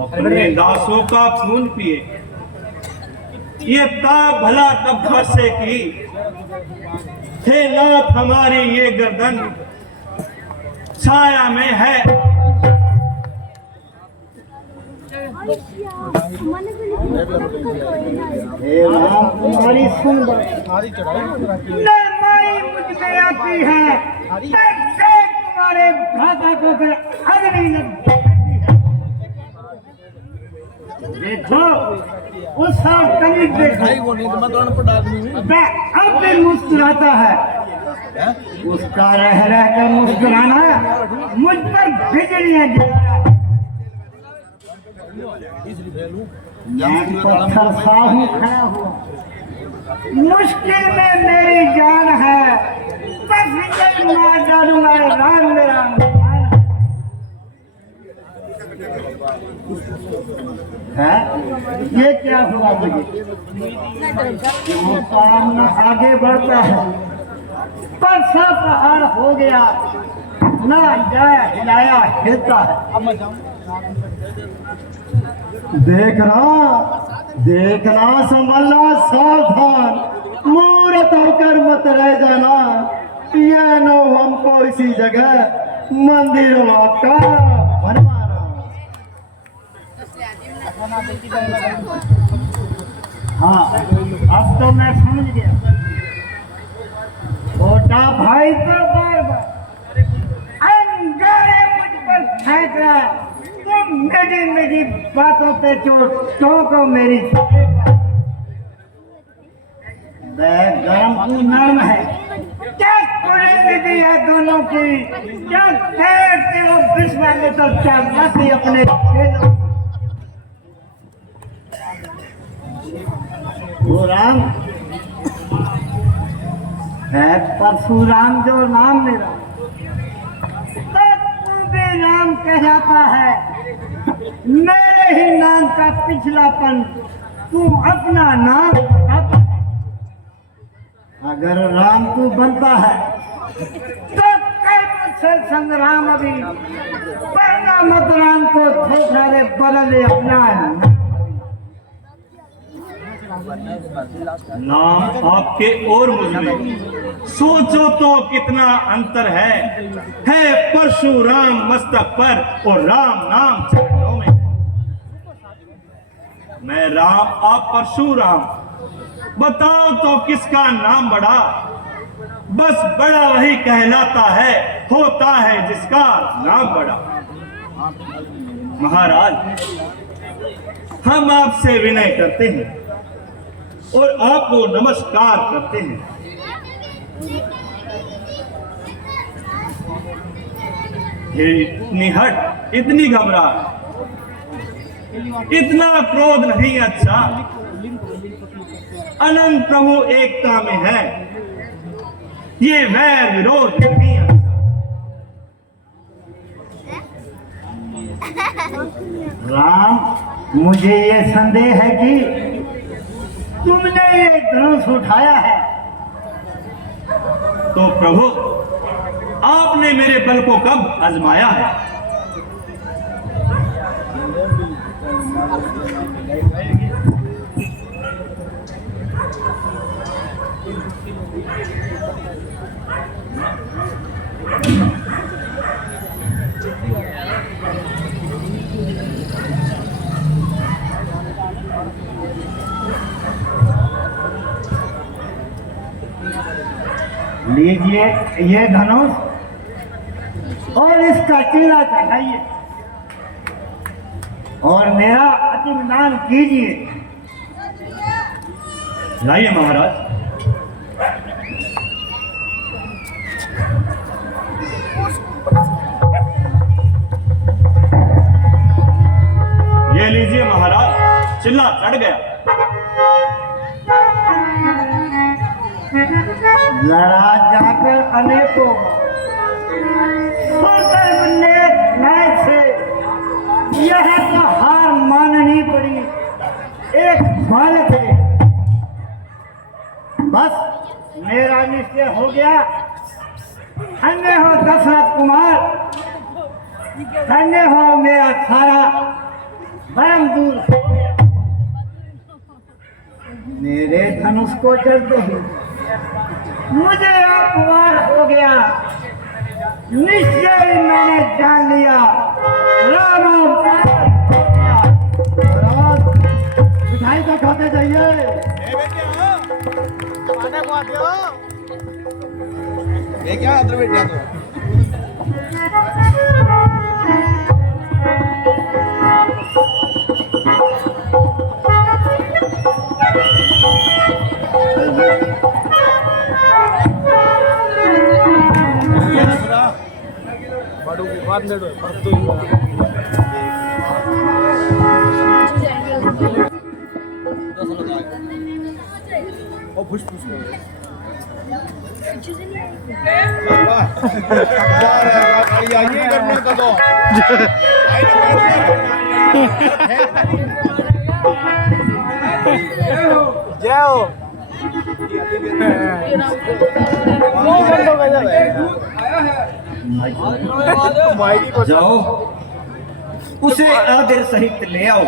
अपने दासों का खून पिए। ये ता भला तब से की थे लात हमारी ये गर्दन छाया में है। तुम्हारी सुंदर माई मुझ में आती है, तुम्हारे भ्राता को फिर अग्नि लग। देखो उस करीब देखो, अब भी मुस्कुराता है। उसका रह रह कर मुस्कुराना मुझ पर बिजलियां गिरा। मैं पत्थर सा हूँ खड़ा हुआ, मुश्किल में मेरी जान है, बस ये ना डरूंगा, राम मेरा है। ये क्या हुआ मुझे? सामने आगे बढ़ता है, पर सा पहाड़ हो गया, ना जाया हिलाया हिलता है। देखना संभलना सावधान, मूर्त होकर मत रह जाना, ये नो हमको इसी जगह मंदिर का बनवाना। हाँ, अब तो मैं समझ गया। छोटा भाई तो बार बार अंगारे मुझ पर फेंक रहा है, तो मेरी बातों पे टोको मेरी। गरम की नर्म है, क्या विधि है दोनों की, क्या के वो विश्वा में तो चाहती अपने खेलों। वो राम है, परशुराम जो नाम मेरा, तू भी नाम कहलाता है। मेरे ही नाम का पिछलापन तू अपना नाम बताता है। अगर राम तू बनता है तो कई से संग्राम अभी पहला मत राम को धोखा रे बदले अपना नाम आपके और मुझमें सोचो तो कितना अंतर है परशुराम मस्तक पर और राम नाम चरणों में। मैं राम, आप परशुराम, बताओ तो किसका नाम बड़ा? बस बड़ा वही कहलाता है, होता है जिसका नाम बड़ा। महाराज, हम आपसे विनय करते हैं और आपको नमस्कार करते हैं। इतनी हट, इतनी घबराहट, इतना क्रोध नहीं अच्छा। अनंत प्रभु एकता में है, ये वैर विरोध नहीं अच्छा। राम, मुझे ये संदेह है कि तुमने ये धनुष उठाया है, तो प्रभु आपने मेरे बल को कब आजमाया है? लीजिए ये धनुष और इसका चीला चढ़ाइए और मेरा अतिमान कीजिए। लाइए महाराज। ये लीजिए महाराज, चिल्ला चढ़ गया। लड़ा जाकर अनेकों से यह तो हार माननी पड़ी। एक बालक है, बस मेरा निश्चय हो गया। धन्य हो दशरथ कुमार, धन्य हो मेरा सारा भ्रम दूर हो गया। मेरे धनुष को चढ़ते ही मुझे अपवार हो गया। निश्चय मैंने जान लिया, राम मिठाई तो खाते जाइए। क्या अंदर बैठ जा तो बाद ये करने का तो जय हो जाओ उसे आदर सहित ले आओ।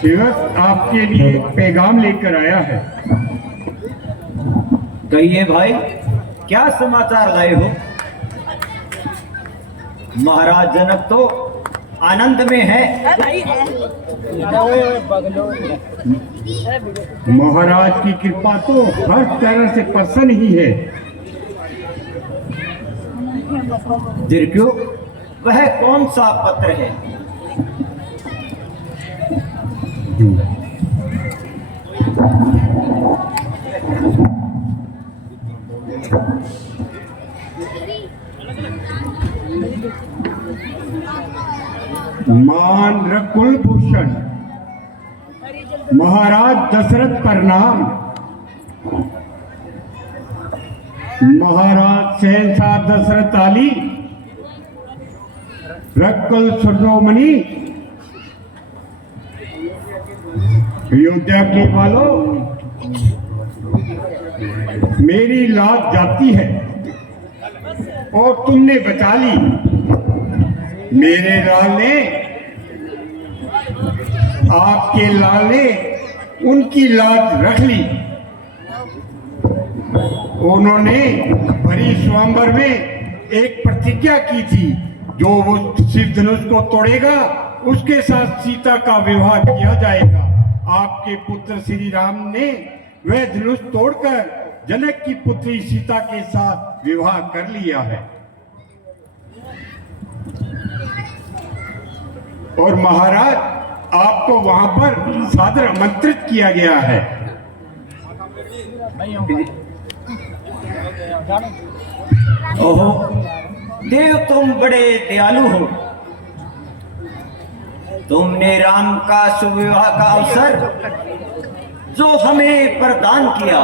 सेवक आपके लिए एक पैगाम लेकर आया है। कहिए भाई, क्या समाचार लाए हो? महाराज जनक तो आनंद में है। महाराज की कृपा तो हर तरह से प्रसन्न ही है। फिर क्यों? वह कौन सा पत्र है? मान कुलभूषण महाराज दशरथ प्रणाम। महाराज शहंशाह दशरथ आली रकुल शिरोमणि अयोध्या के वालों, मेरी लाज जाती है और तुमने बचा ली। मेरे लाल ने, आपके लाल ने उनकी लाज रख ली। उन्होंने भरी स्वयंवर में एक प्रतिज्ञा की थी, जो वो शिव धनुष को तोड़ेगा उसके साथ सीता का विवाह किया जाएगा। आपके पुत्र श्री राम ने वह धनुष तोड़कर जनक की पुत्री सीता के साथ विवाह कर लिया है। और महाराज, आपको वहां पर सादर आमंत्रित किया गया है। ओहो देव, तुम बड़े दयालु हो। तुमने राम का शुभ विवाह का अवसर जो हमें प्रदान किया।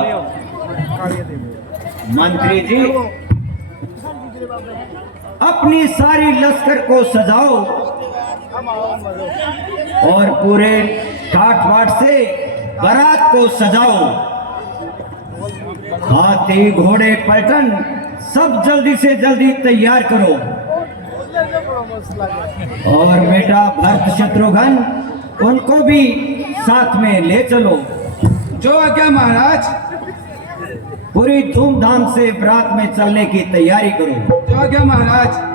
मंत्री जी, अपनी सारी लश्कर को सजाओ और पूरे ठाठ बाट से बारात को सजाओ। हाथी घोड़े पलटन सब जल्दी से जल्दी तैयार करो। और बेटा भरत शत्रुघ्न, उनको भी साथ में ले चलो। जो आज्ञा महाराज। पूरी धूमधाम से बारात में चलने की तैयारी करो। जो आज्ञा महाराज।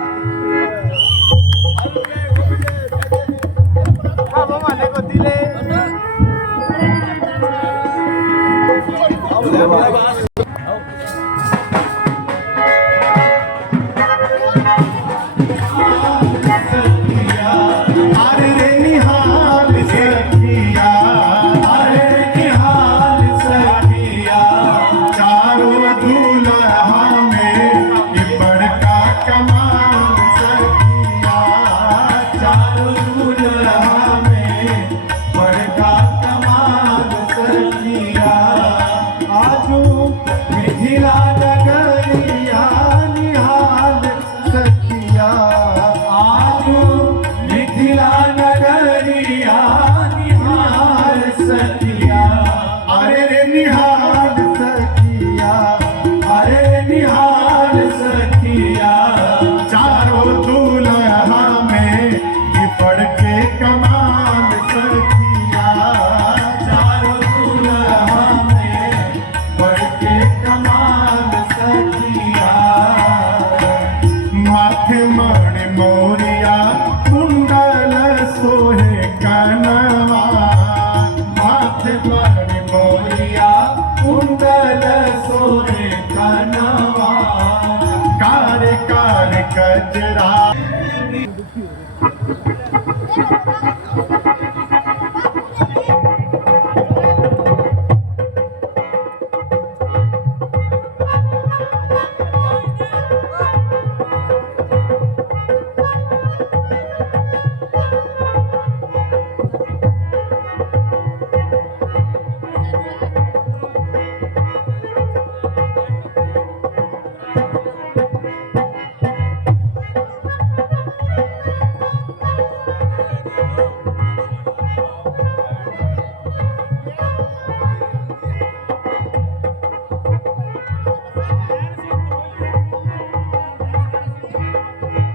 गजरा।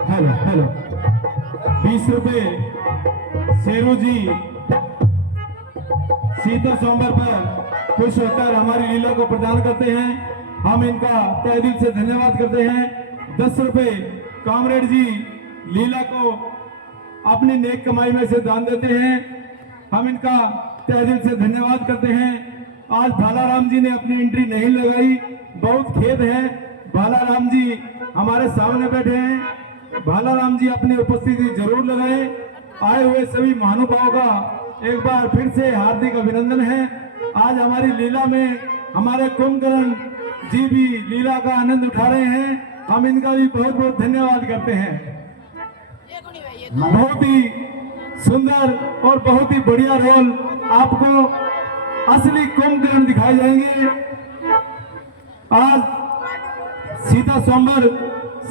हेलो हेलो 20 रुपए शेरू जी सीता स्वयंवर पर खुश होकर हमारी लीला को प्रदान करते हैं। हम इनका तहे दिल से धन्यवाद करते हैं। 10 रुपए कामरेड जी लीला को अपनी नेक कमाई में से दान देते हैं। हम इनका तहे दिल से धन्यवाद करते हैं। आज भालाराम जी ने अपनी एंट्री नहीं लगाई, बहुत खेद है। भालाराम जी हमारे सामने बैठे हैं। भालाराम जी अपनी उपस्थिति जरूर लगाएं। आए हुए सभी महानुभावों का एक बार फिर से हार्दिक अभिनंदन है। आज हमारी लीला में हमारे कुंभकर्ण जी भी लीला का आनंद उठा रहे हैं। हम इनका भी बहुत बहुत धन्यवाद करते हैं। बहुत ही सुंदर और बहुत ही बढ़िया रोल आपको असली कुंभकर्ण दिखाए जाएंगे। आज सीता स्वयंवर,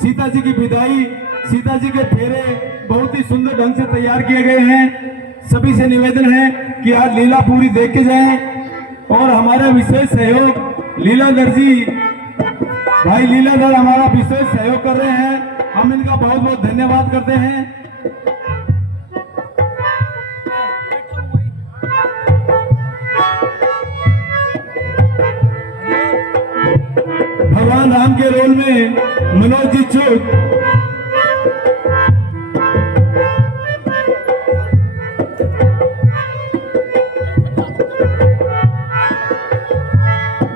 सीता जी की विदाई, सीता जी के फेरे बहुत ही सुंदर ढंग से तैयार किए गए हैं। सभी से निवेदन है कि आज लीला पूरी देख के जाएं और हमारे विशेष सहयोग लीलाधर जी, भाई लीलाधर हमारा विशेष सहयोग कर रहे हैं। हम इनका बहुत बहुत धन्यवाद करते हैं। भगवान राम के रोल में मनोज जी चुग,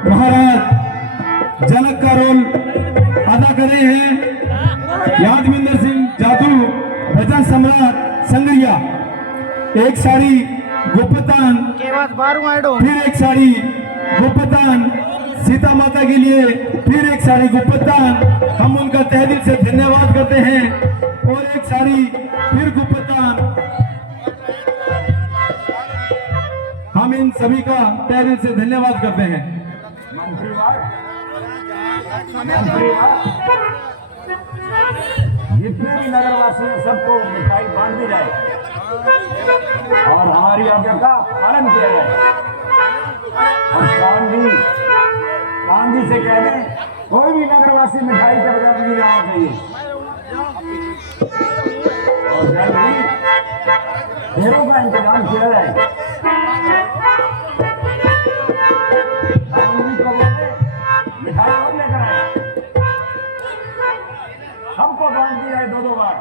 महाराज जनक का रोल अदा कर रहे हैं यादविंदर सिंह जादू, भजन सम्राट संगरिया। एक साड़ी गोपतान, फिर एक साड़ी गोपतान सीता माता के लिए, फिर एक साड़ी गुप्पतान। हम उनका तहे दिल से धन्यवाद करते हैं। और एक साड़ी फिर गुप्पतान। हम इन सभी का तहे दिल से धन्यवाद करते हैं। जितने भी नगरवासी हैं सबको मिठाई बांट दी जाए और हमारी आज्ञा का पालन किया जाए। और गांधी से कह दें कोई भी नगरवासी मिठाई के बगैर नहीं जाना चाहिए। और जल्द ही फेरों का इंतजाम किया जाए। गांधी को बोले मिठाई और लेकर आए, सबको बांट दी जाए 2-2 बार।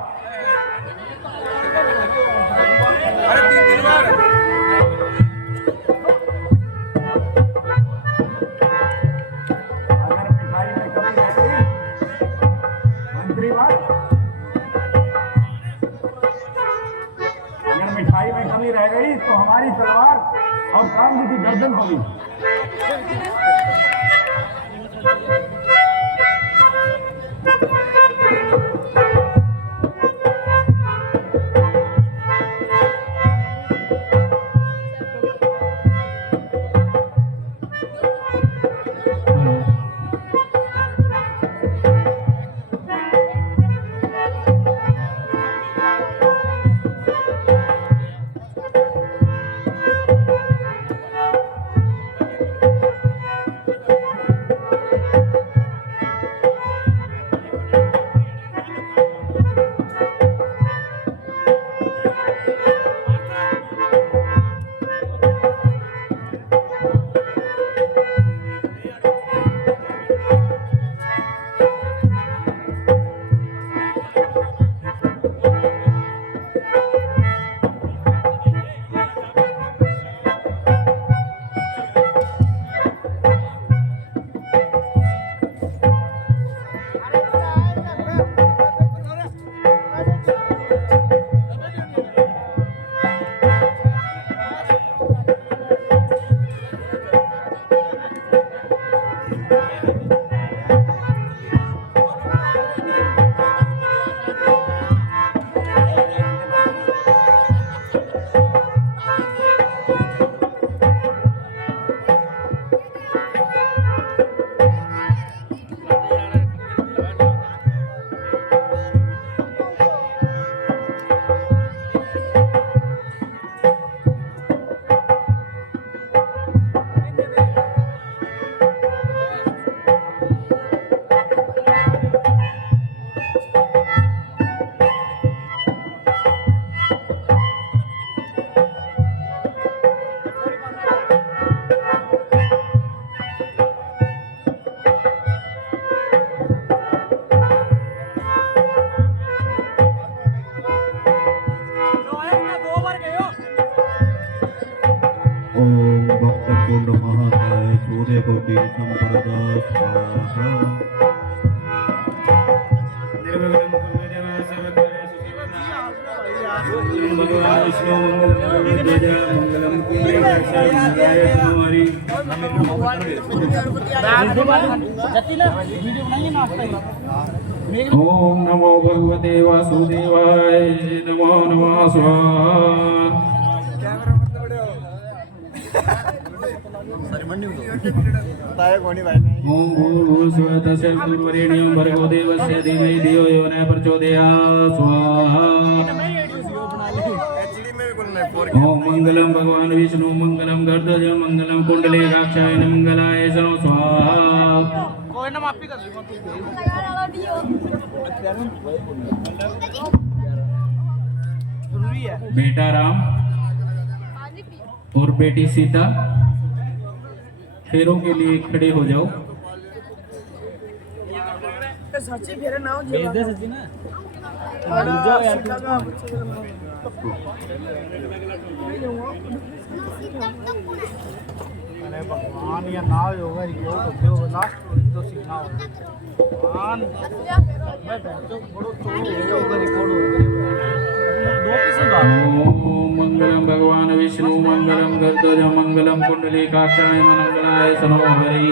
अरे 3-3 बार। अगर मिठाई में कमी रह गई तो हमारी तलवार और गांधी की गर्दन होगी। कोटि संप्रदा स्वाहा भगवान विष्णु मंगलम ओम नमो भगवते वासुदेवाय नमो नमः स्वाहा ओम भूर्भुवस्सुवः तत्सवितुर्वरेण्यं भर्गो देवस्य धीमहि धियो यो न प्रचोदयात् स्वाहा ओम मंगलम भगवान विष्णु मंगलम गरुड़ध्वज मंगलम कुंडलेकाक्षाय मंगलाय सनो स्वाहा बेटा राम और बेटी सीता फेरों के लिए खड़े हो जाओ। अरे भगवान या ना होगा लास्ट तो सीखना होगा भगवान मैं बैठो बड़ो तो होगा रिकॉर्ड होगा ओम मंगलम भगवान विष्णु मंगलम गरुड़ध्वज मंगलम कुंडलीकाक्षाय मंगलाय सनो हरि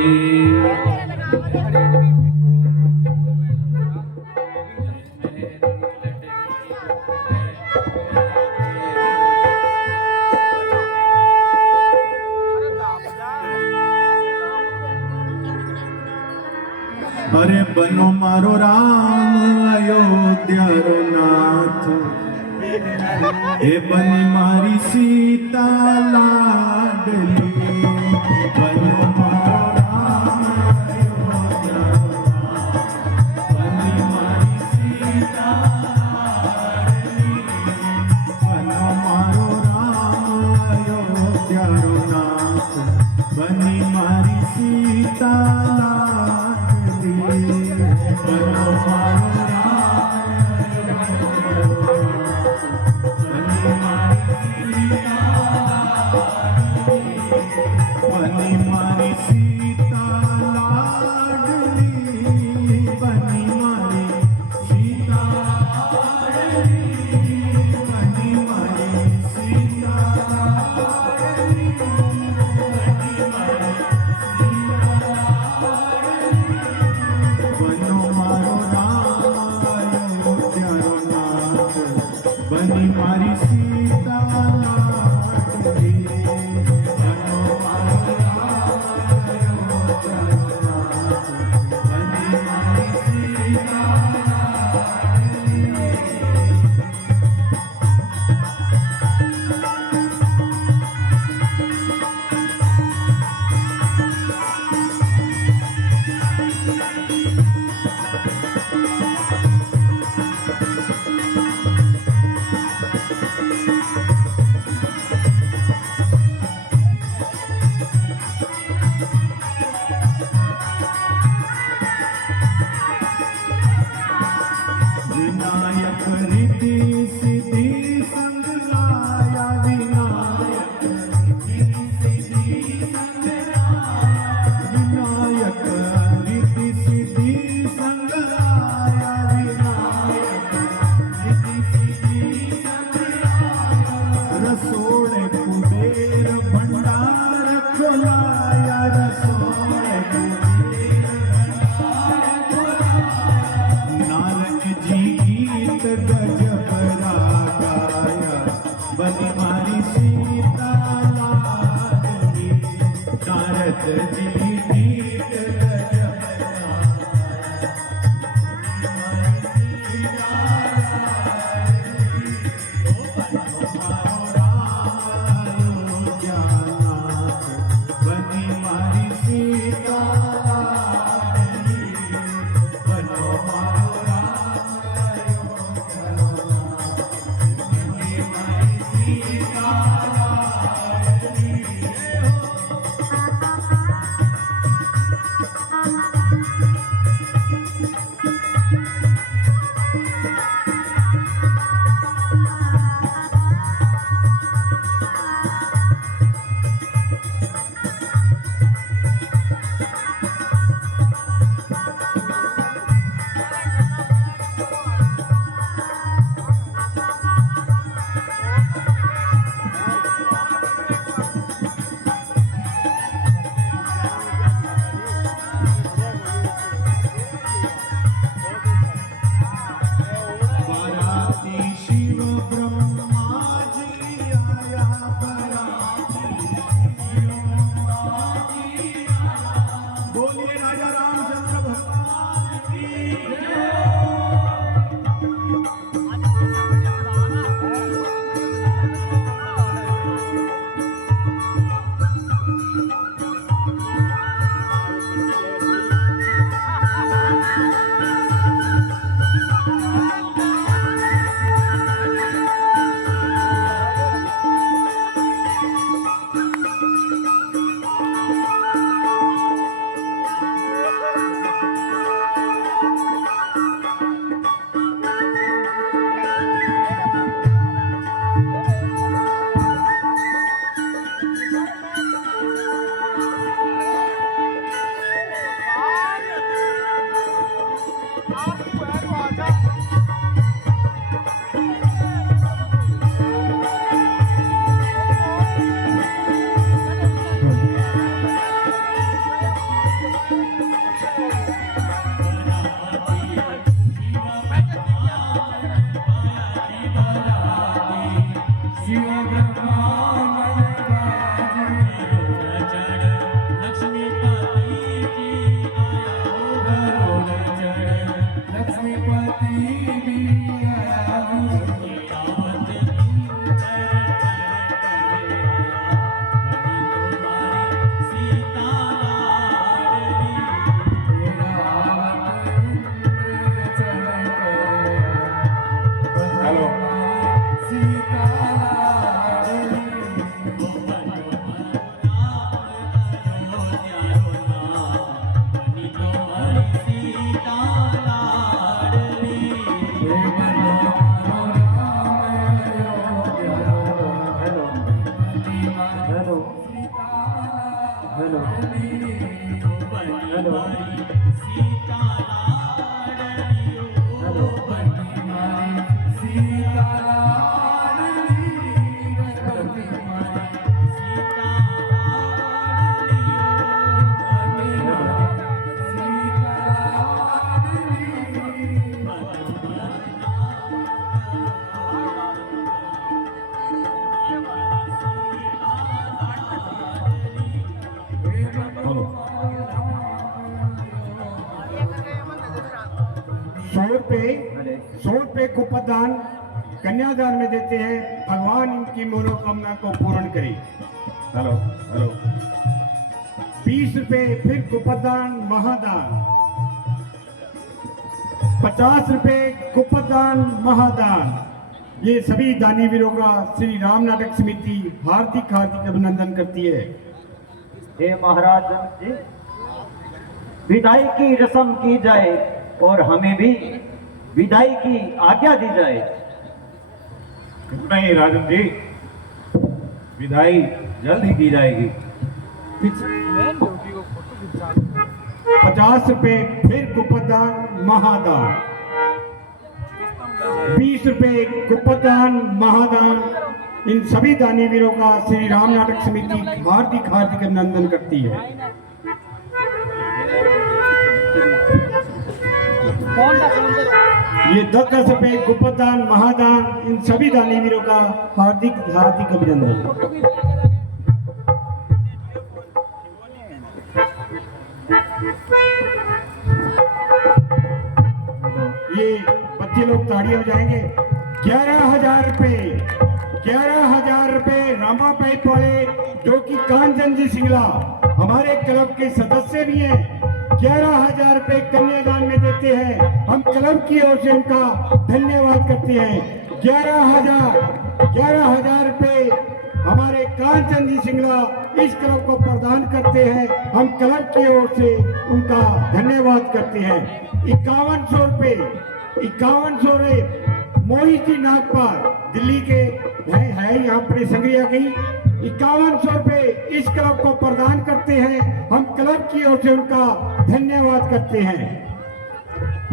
अरे बनो मारो राम अयोध्या रो नाथ ए बनी मारी सीता लाडली बनो मारो राम अयोध्या रो नाथ बनी मारी सीता लाडली बनो मारो राम अयोध्या रो नाथ बनी मारी सीता ₹100 कुपदान कन्यादान में देते हैं। भगवान इनकी मनोकामना को पूर्ण करे। Hello hello. ₹20 फिर कुपदान महादान। ₹50 कुपदान महादान। ये सभी दानी वीरों का श्री राम नाटक समिति हार्दिक हार्दिक अभिनंदन करती है। हे महाराज जनक जी, विदाई की रस्म की जाए और हमें भी विदाई की आज्ञा दी जाए। नहीं राजन जी, विदाई जल्द ही की जाएगी। ₹50 फिर कुपदान महादान। ₹20 कुपदान महादान। इन सभी दानी वीरों का श्री राम नाटक समिति हार्दिक हार्दिक अभिनंदन करती है। ये 10 रुपए कुपदान महादान। इन सभी दानी वीरों का हार्दिक हार्दिक अभिनंदन। ये बच्चे लोग ताड़ी हो जाएंगे। 11,000 रुपए रामा पाइप वाले जो कि कांचन जी सिंगला हमारे क्लब के सदस्य भी हैं, 11,000 रुपए कन्यादान में देते हैं। हम क्लब की ओर से उनका धन्यवाद करते हैं। 11,000 रुपए हमारे कांचन जी सिंगला इस क्लब को प्रदान करते हैं। हम क्लब की ओर से उनका धन्यवाद करते हैं। 5100 रुपए मोहित जी नागपाल दिल्ली के है यहाँ पर संग्रिया की 5100 रुपए इस क्लब को प्रदान करते हैं। हम क्लब की ओर से उनका धन्यवाद करते हैं।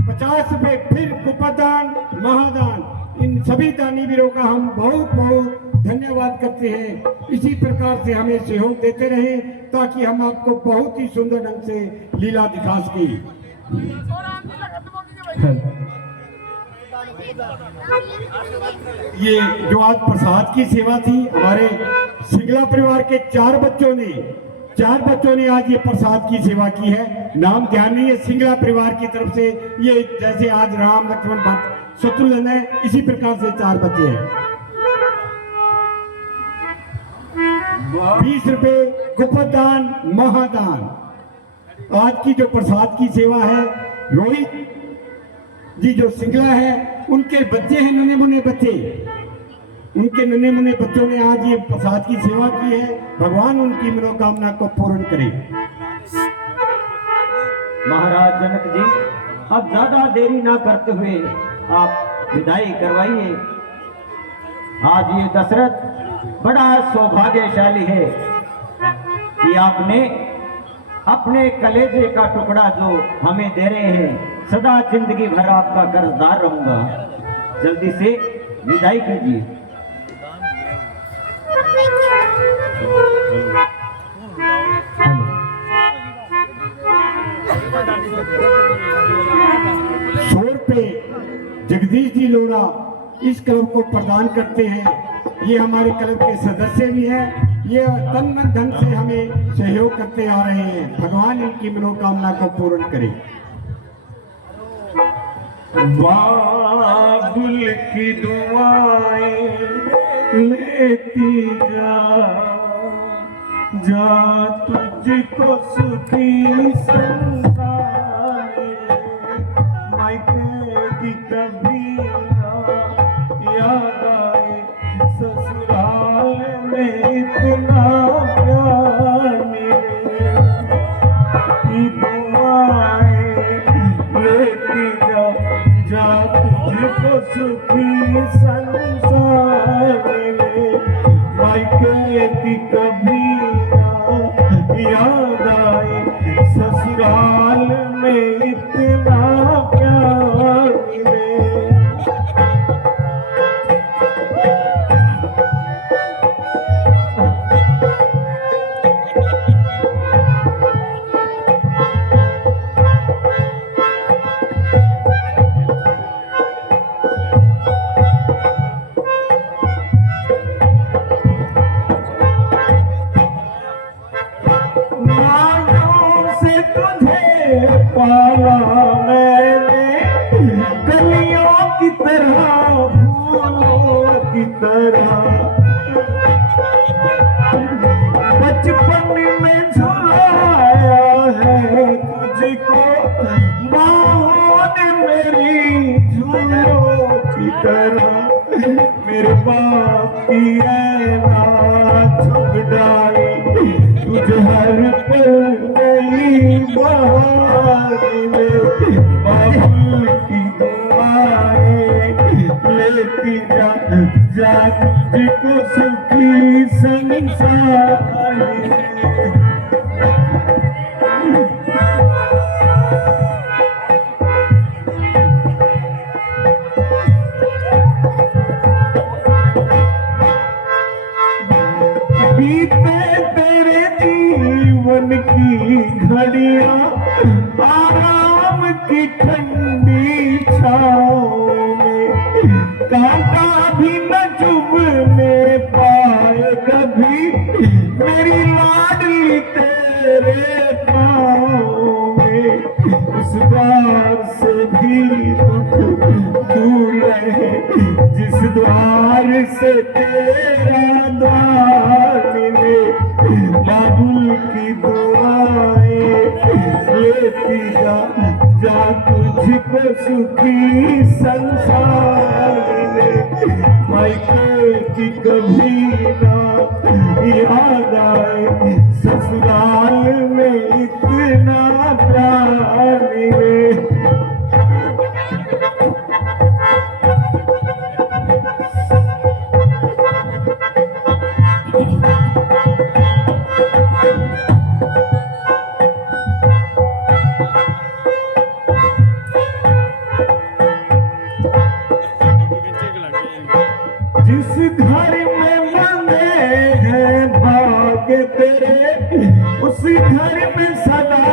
50 रुपए फिर कुपदान महादान। इन सभी दानी वीरों का हम बहुत बहुत धन्यवाद करते हैं। इसी प्रकार से हमें सहयोग देते रहे ताकि हम आपको बहुत ही सुंदर ढंग से लीला दिखा सकें। ये जो आज प्रसाद की सेवा थी, हमारे सिंगला परिवार के 4 बच्चों ने आज ये प्रसाद की सेवा की है। नाम ध्यान नहीं है, सिंगला परिवार की तरफ से ये जैसे आज राम लक्ष्मण भरत शत्रुघ्न है, इसी प्रकार से 4 बच्चे हैं। 20 रुपए कुपदान महादान। आज की जो प्रसाद की सेवा है, रोहित जी जो सिंगला है उनके बच्चे हैं, नन्हे मुन्ने बच्चे, उनके नन्हे मुन्ने बच्चों ने आज ये प्रसाद की सेवा की है। भगवान उनकी मनोकामना को पूर्ण करे। महाराज जनक जी, अब ज्यादा देरी ना करते हुए आप विदाई करवाइए। आज ये दशरथ बड़ा सौभाग्यशाली है कि आपने अपने कलेजे का टुकड़ा जो हमें दे रहे हैं, सदा जिंदगी भर आपका कर्जदार रहूंगा। जल्दी से विदाई कीजिए। शोर पे जगदीश जी लोरा इस क्लब को प्रदान करते हैं। ये हमारे क्लब के सदस्य भी हैं। ये तन मन धन से हमें सहयोग करते आ रहे हैं। भगवान इनकी मनोकामना को पूर्ण करे। बाबुल की दुआएं लेती जा तुझको सुखी संसार मायके की कभी ना याद आए ससुराल में इतना प्यार मिले की दुआएं लेती जा तुझको सुखी संसार मिले मायके की कभी ना याद आए ससुराल में इतना प्यार मिले। पाला मैंने कलियों की तरह फूलों की तरह बचपन में झुलाया है तुझको बाहों ने मेरी झूलों की तरह मेरे बाप की ऐना झुक डाली तुझे हर पल नई बहार में बाबुल की दुआएं लेती जा तुझको सुखी संसार में। बीते तेरे जीवन की घड़ियां आराम की ठंडी छाँव में कांटा भी न चुभने पाए कभी मेरी लाडली तेरे पाँव में। उस द्वार से भी दुख दूर रहे जिस द्वार से तेरा द्वार मिले बाबुल की दुआएं लेती जा तुझको सुखी संसार मिले मायके की कभी ना याद आए ससुराल में इतना प्यार मिले। जिस घर में बंधे हैं भाग्य तेरे उस घर में सदा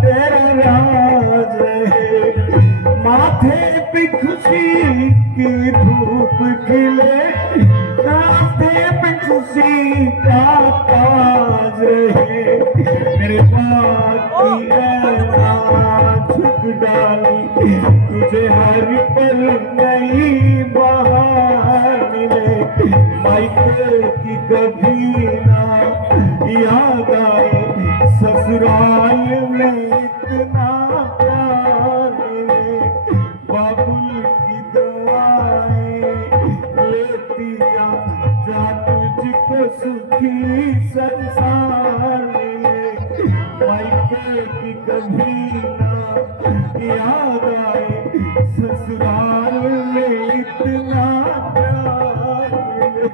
तेरा राज रहे माथे पे खुशी की धूप खिले रास्ते पे खुशी का ताज रहे मेरे बाप की ऐना झुक डाली तुझे हर पल नई बहार मिले मायके की कभी ना याद आए ससुराल में इतना प्यार मिले बाबुल की दुआएं लेती जा तुझको सुखी संसार मिले मायके की कभी ना याद आए ससुराल में इतना प्यार मिले।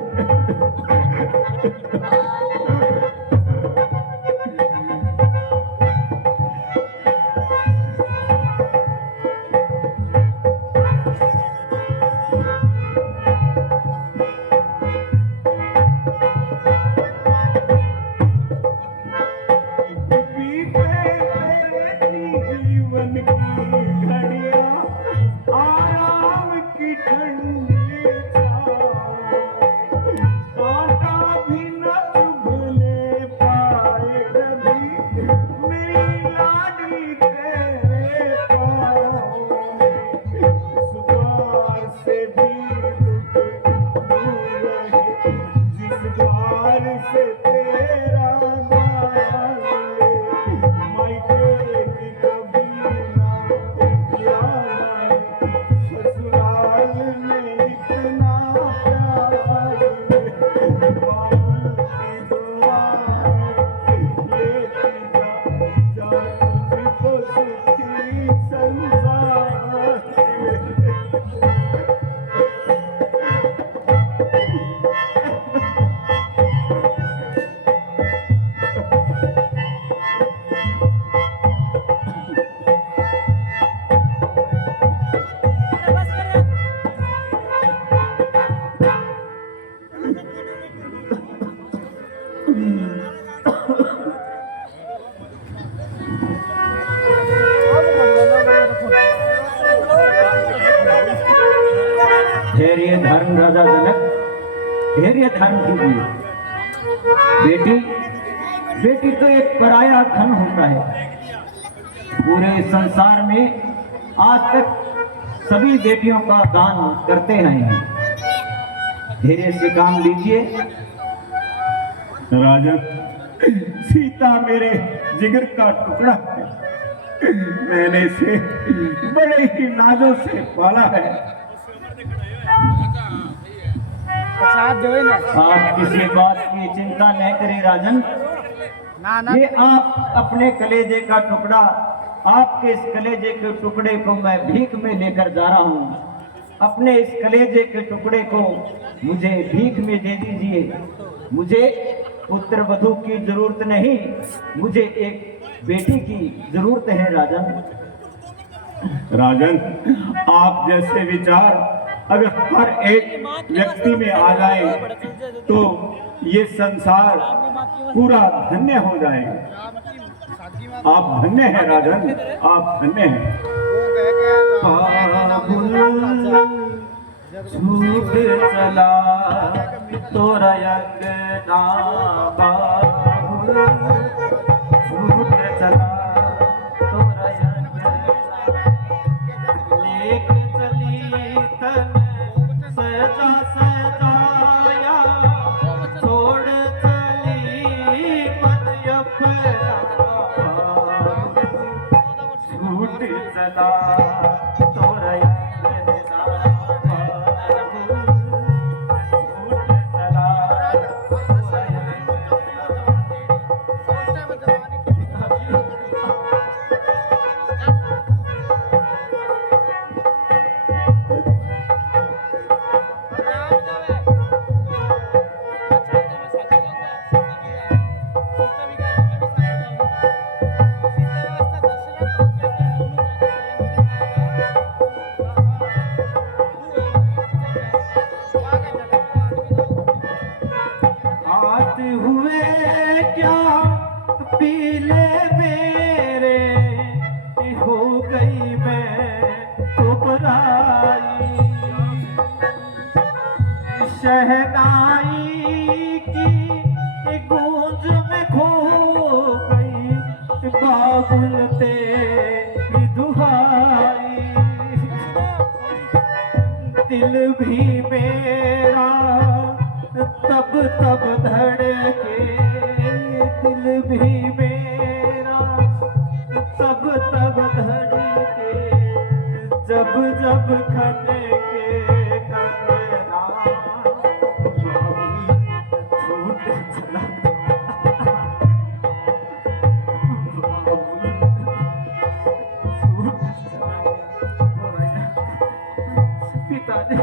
धैर्य धर्म राजा जनक, धैर्य धर्म कीजिए। बेटी बेटी तो एक पराया धन होता है। पूरे संसार में आज तक सभी बेटियों का दान करते रहे हैं। धैर्य से काम लीजिए। राजन, सीता मेरे जिगर का टुकड़ा है। मैंने इसे बड़े ही नाजों से पाला है। आप किसी बात की चिंता न करें राजन। ये आप अपने कलेजे का टुकड़ा, आपके इस कलेजे के टुकड़े को मैं भीख में लेकर जा रहा हूँ। अपने इस कलेजे के टुकड़े को मुझे भीख में दे दीजिए। मुझे पुत्र वधू की जरूरत नहीं, मुझे एक बेटी की जरूरत है राजन। राजन, आप जैसे विचार अगर हर एक व्यक्ति में आ जाए तो ये संसार पूरा धन्य हो जाएगा। आप धन्य हैं राजन, आप धन्य हैं। छूट चला तोरा अंगना बाबुल, छूट चला तोरा अंगना, लेके चली तन सजा सजाया, छोड़ चली मन अपना, छूट चला तोरा हुए क्या पीले मेरे, हो गई मैं तो पराई, शहनाई की गूंज में खो गई, बाबुल तेरी दुहाई, दिल भी मेरा तब तब धड़के, दिल भी मेरा तब तब धड़के, जब जब खनके कंगना, छूट चला पिताजी।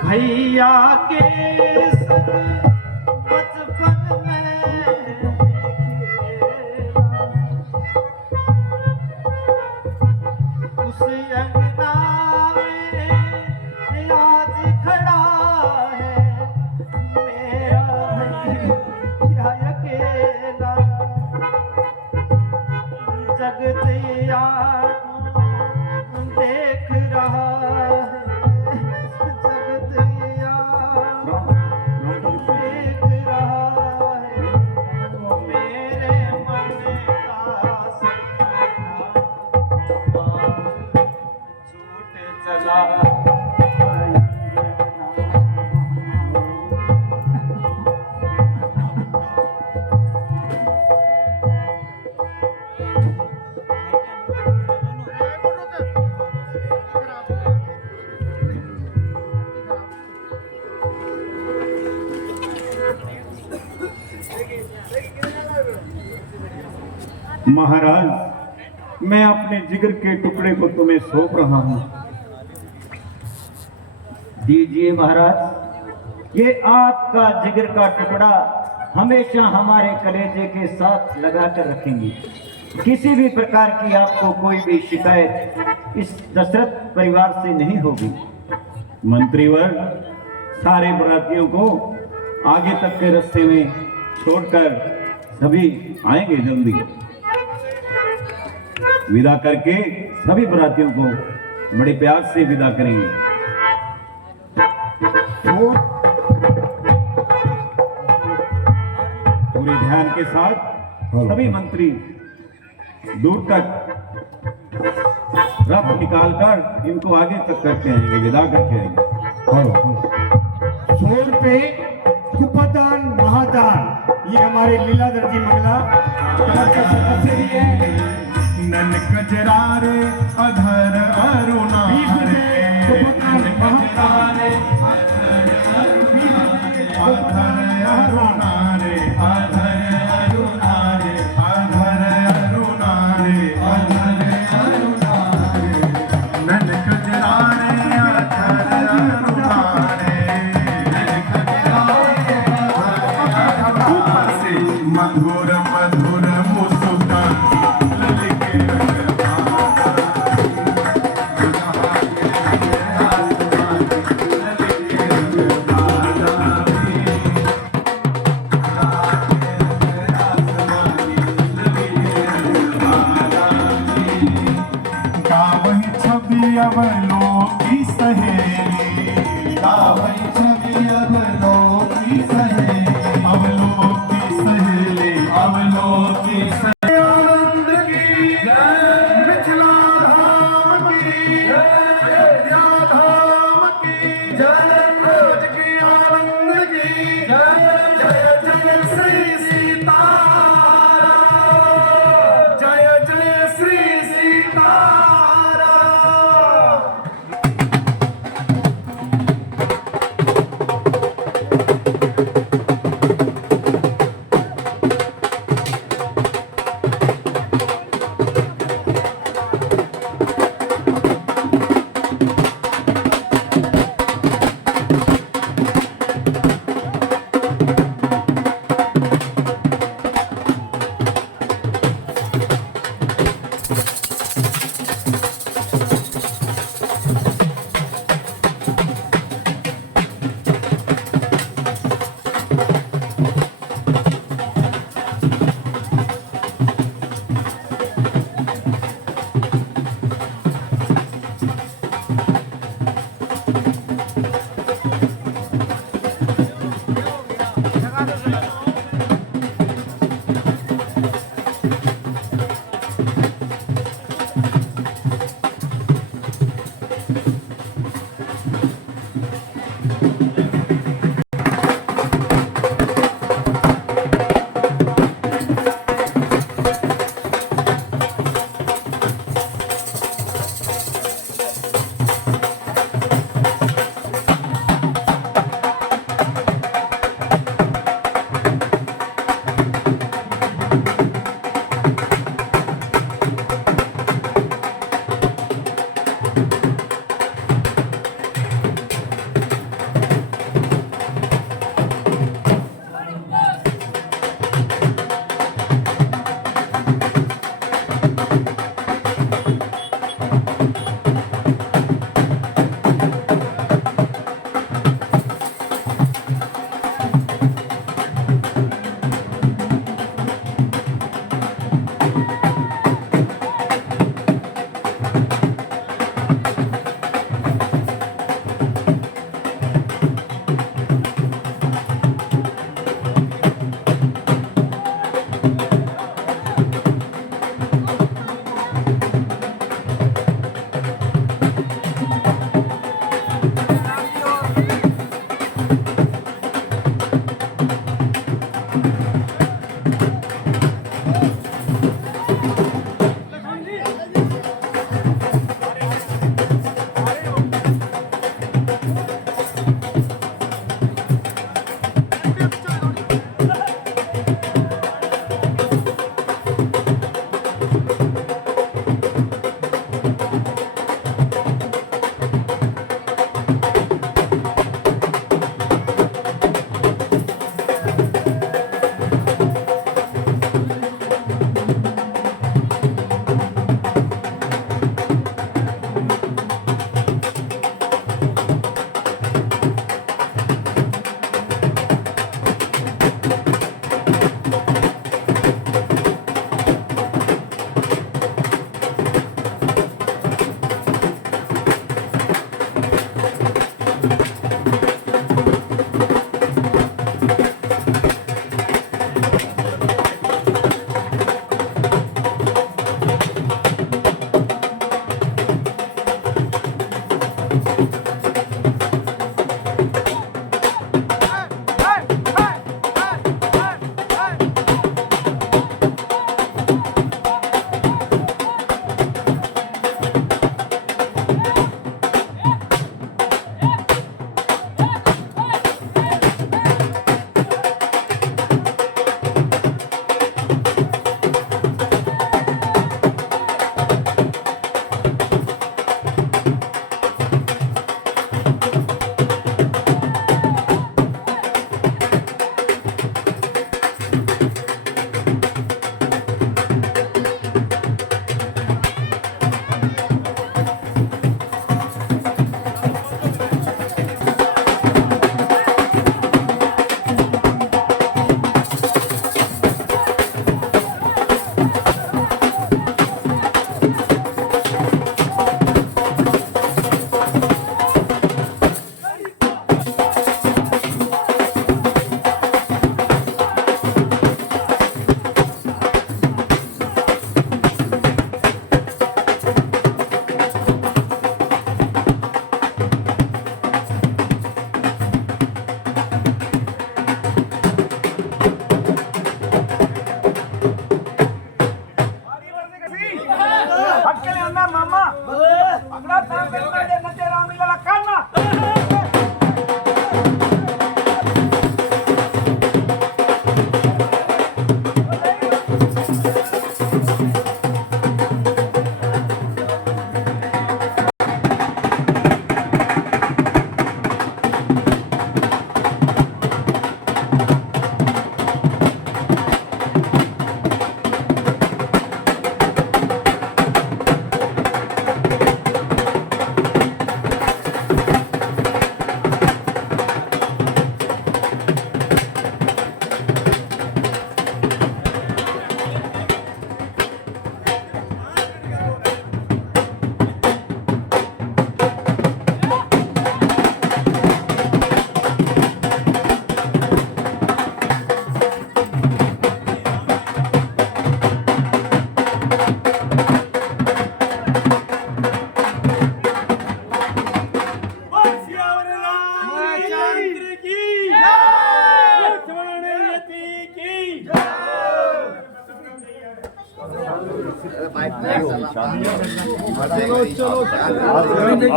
भैया के संग बचपन में उस अंगना में आज खड़ा है मेरा भैया अकेला, जगत देख रहा है, देख रहा है मेरे मन का सपना, सदा महाराज, मैं अपने जिगर के टुकड़े को तुम्हें सौंप रहा हूं। दीजिए महाराज, ये आपका जिगर का टुकड़ा हमेशा हमारे कलेजे के साथ लगा कर रखेंगे। किसी भी प्रकार की आपको कोई भी शिकायत इस दशरथ परिवार से नहीं होगी। मंत्रीवर, सारे बरातियों को आगे तक के रास्ते में छोड़कर सभी आएंगे जल्दी। विदा करके सभी बरातियों को बड़े प्यार से विदा करेंगे। पूरे ध्यान के साथ सभी मंत्री दूर तक रथ निकालकर इनको आगे तक करके आएंगे, विदा करके आएंगे। 100 रुपये कुपदान महादान, ये हमारे लीलाधर जी मंगला क्लब का सदस्य भी है। नन कजरारे अधर अरुणा 20 रुपये कुपदान महादान, अधर अरुणा रे, अधर अरुणा रे, अधर अरुणा रे, अधर अरुणा रे, नन कजरारे अधर अरुणा रे, ऊपर से मधुर मधुर मुस्कान अवलोकी सहेली, वही छवि अवलोकी सहेली, अवलोकी सहेली, अवलोकी सहेली। आनंद की जय, मिथिला धाम की जय, अयोध्या धाम की जय, रोज की आनंद की जय, जय जय श्री सीताराम, जय जय श्री सीताराम।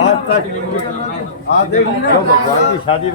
आज तक भगवान की शादी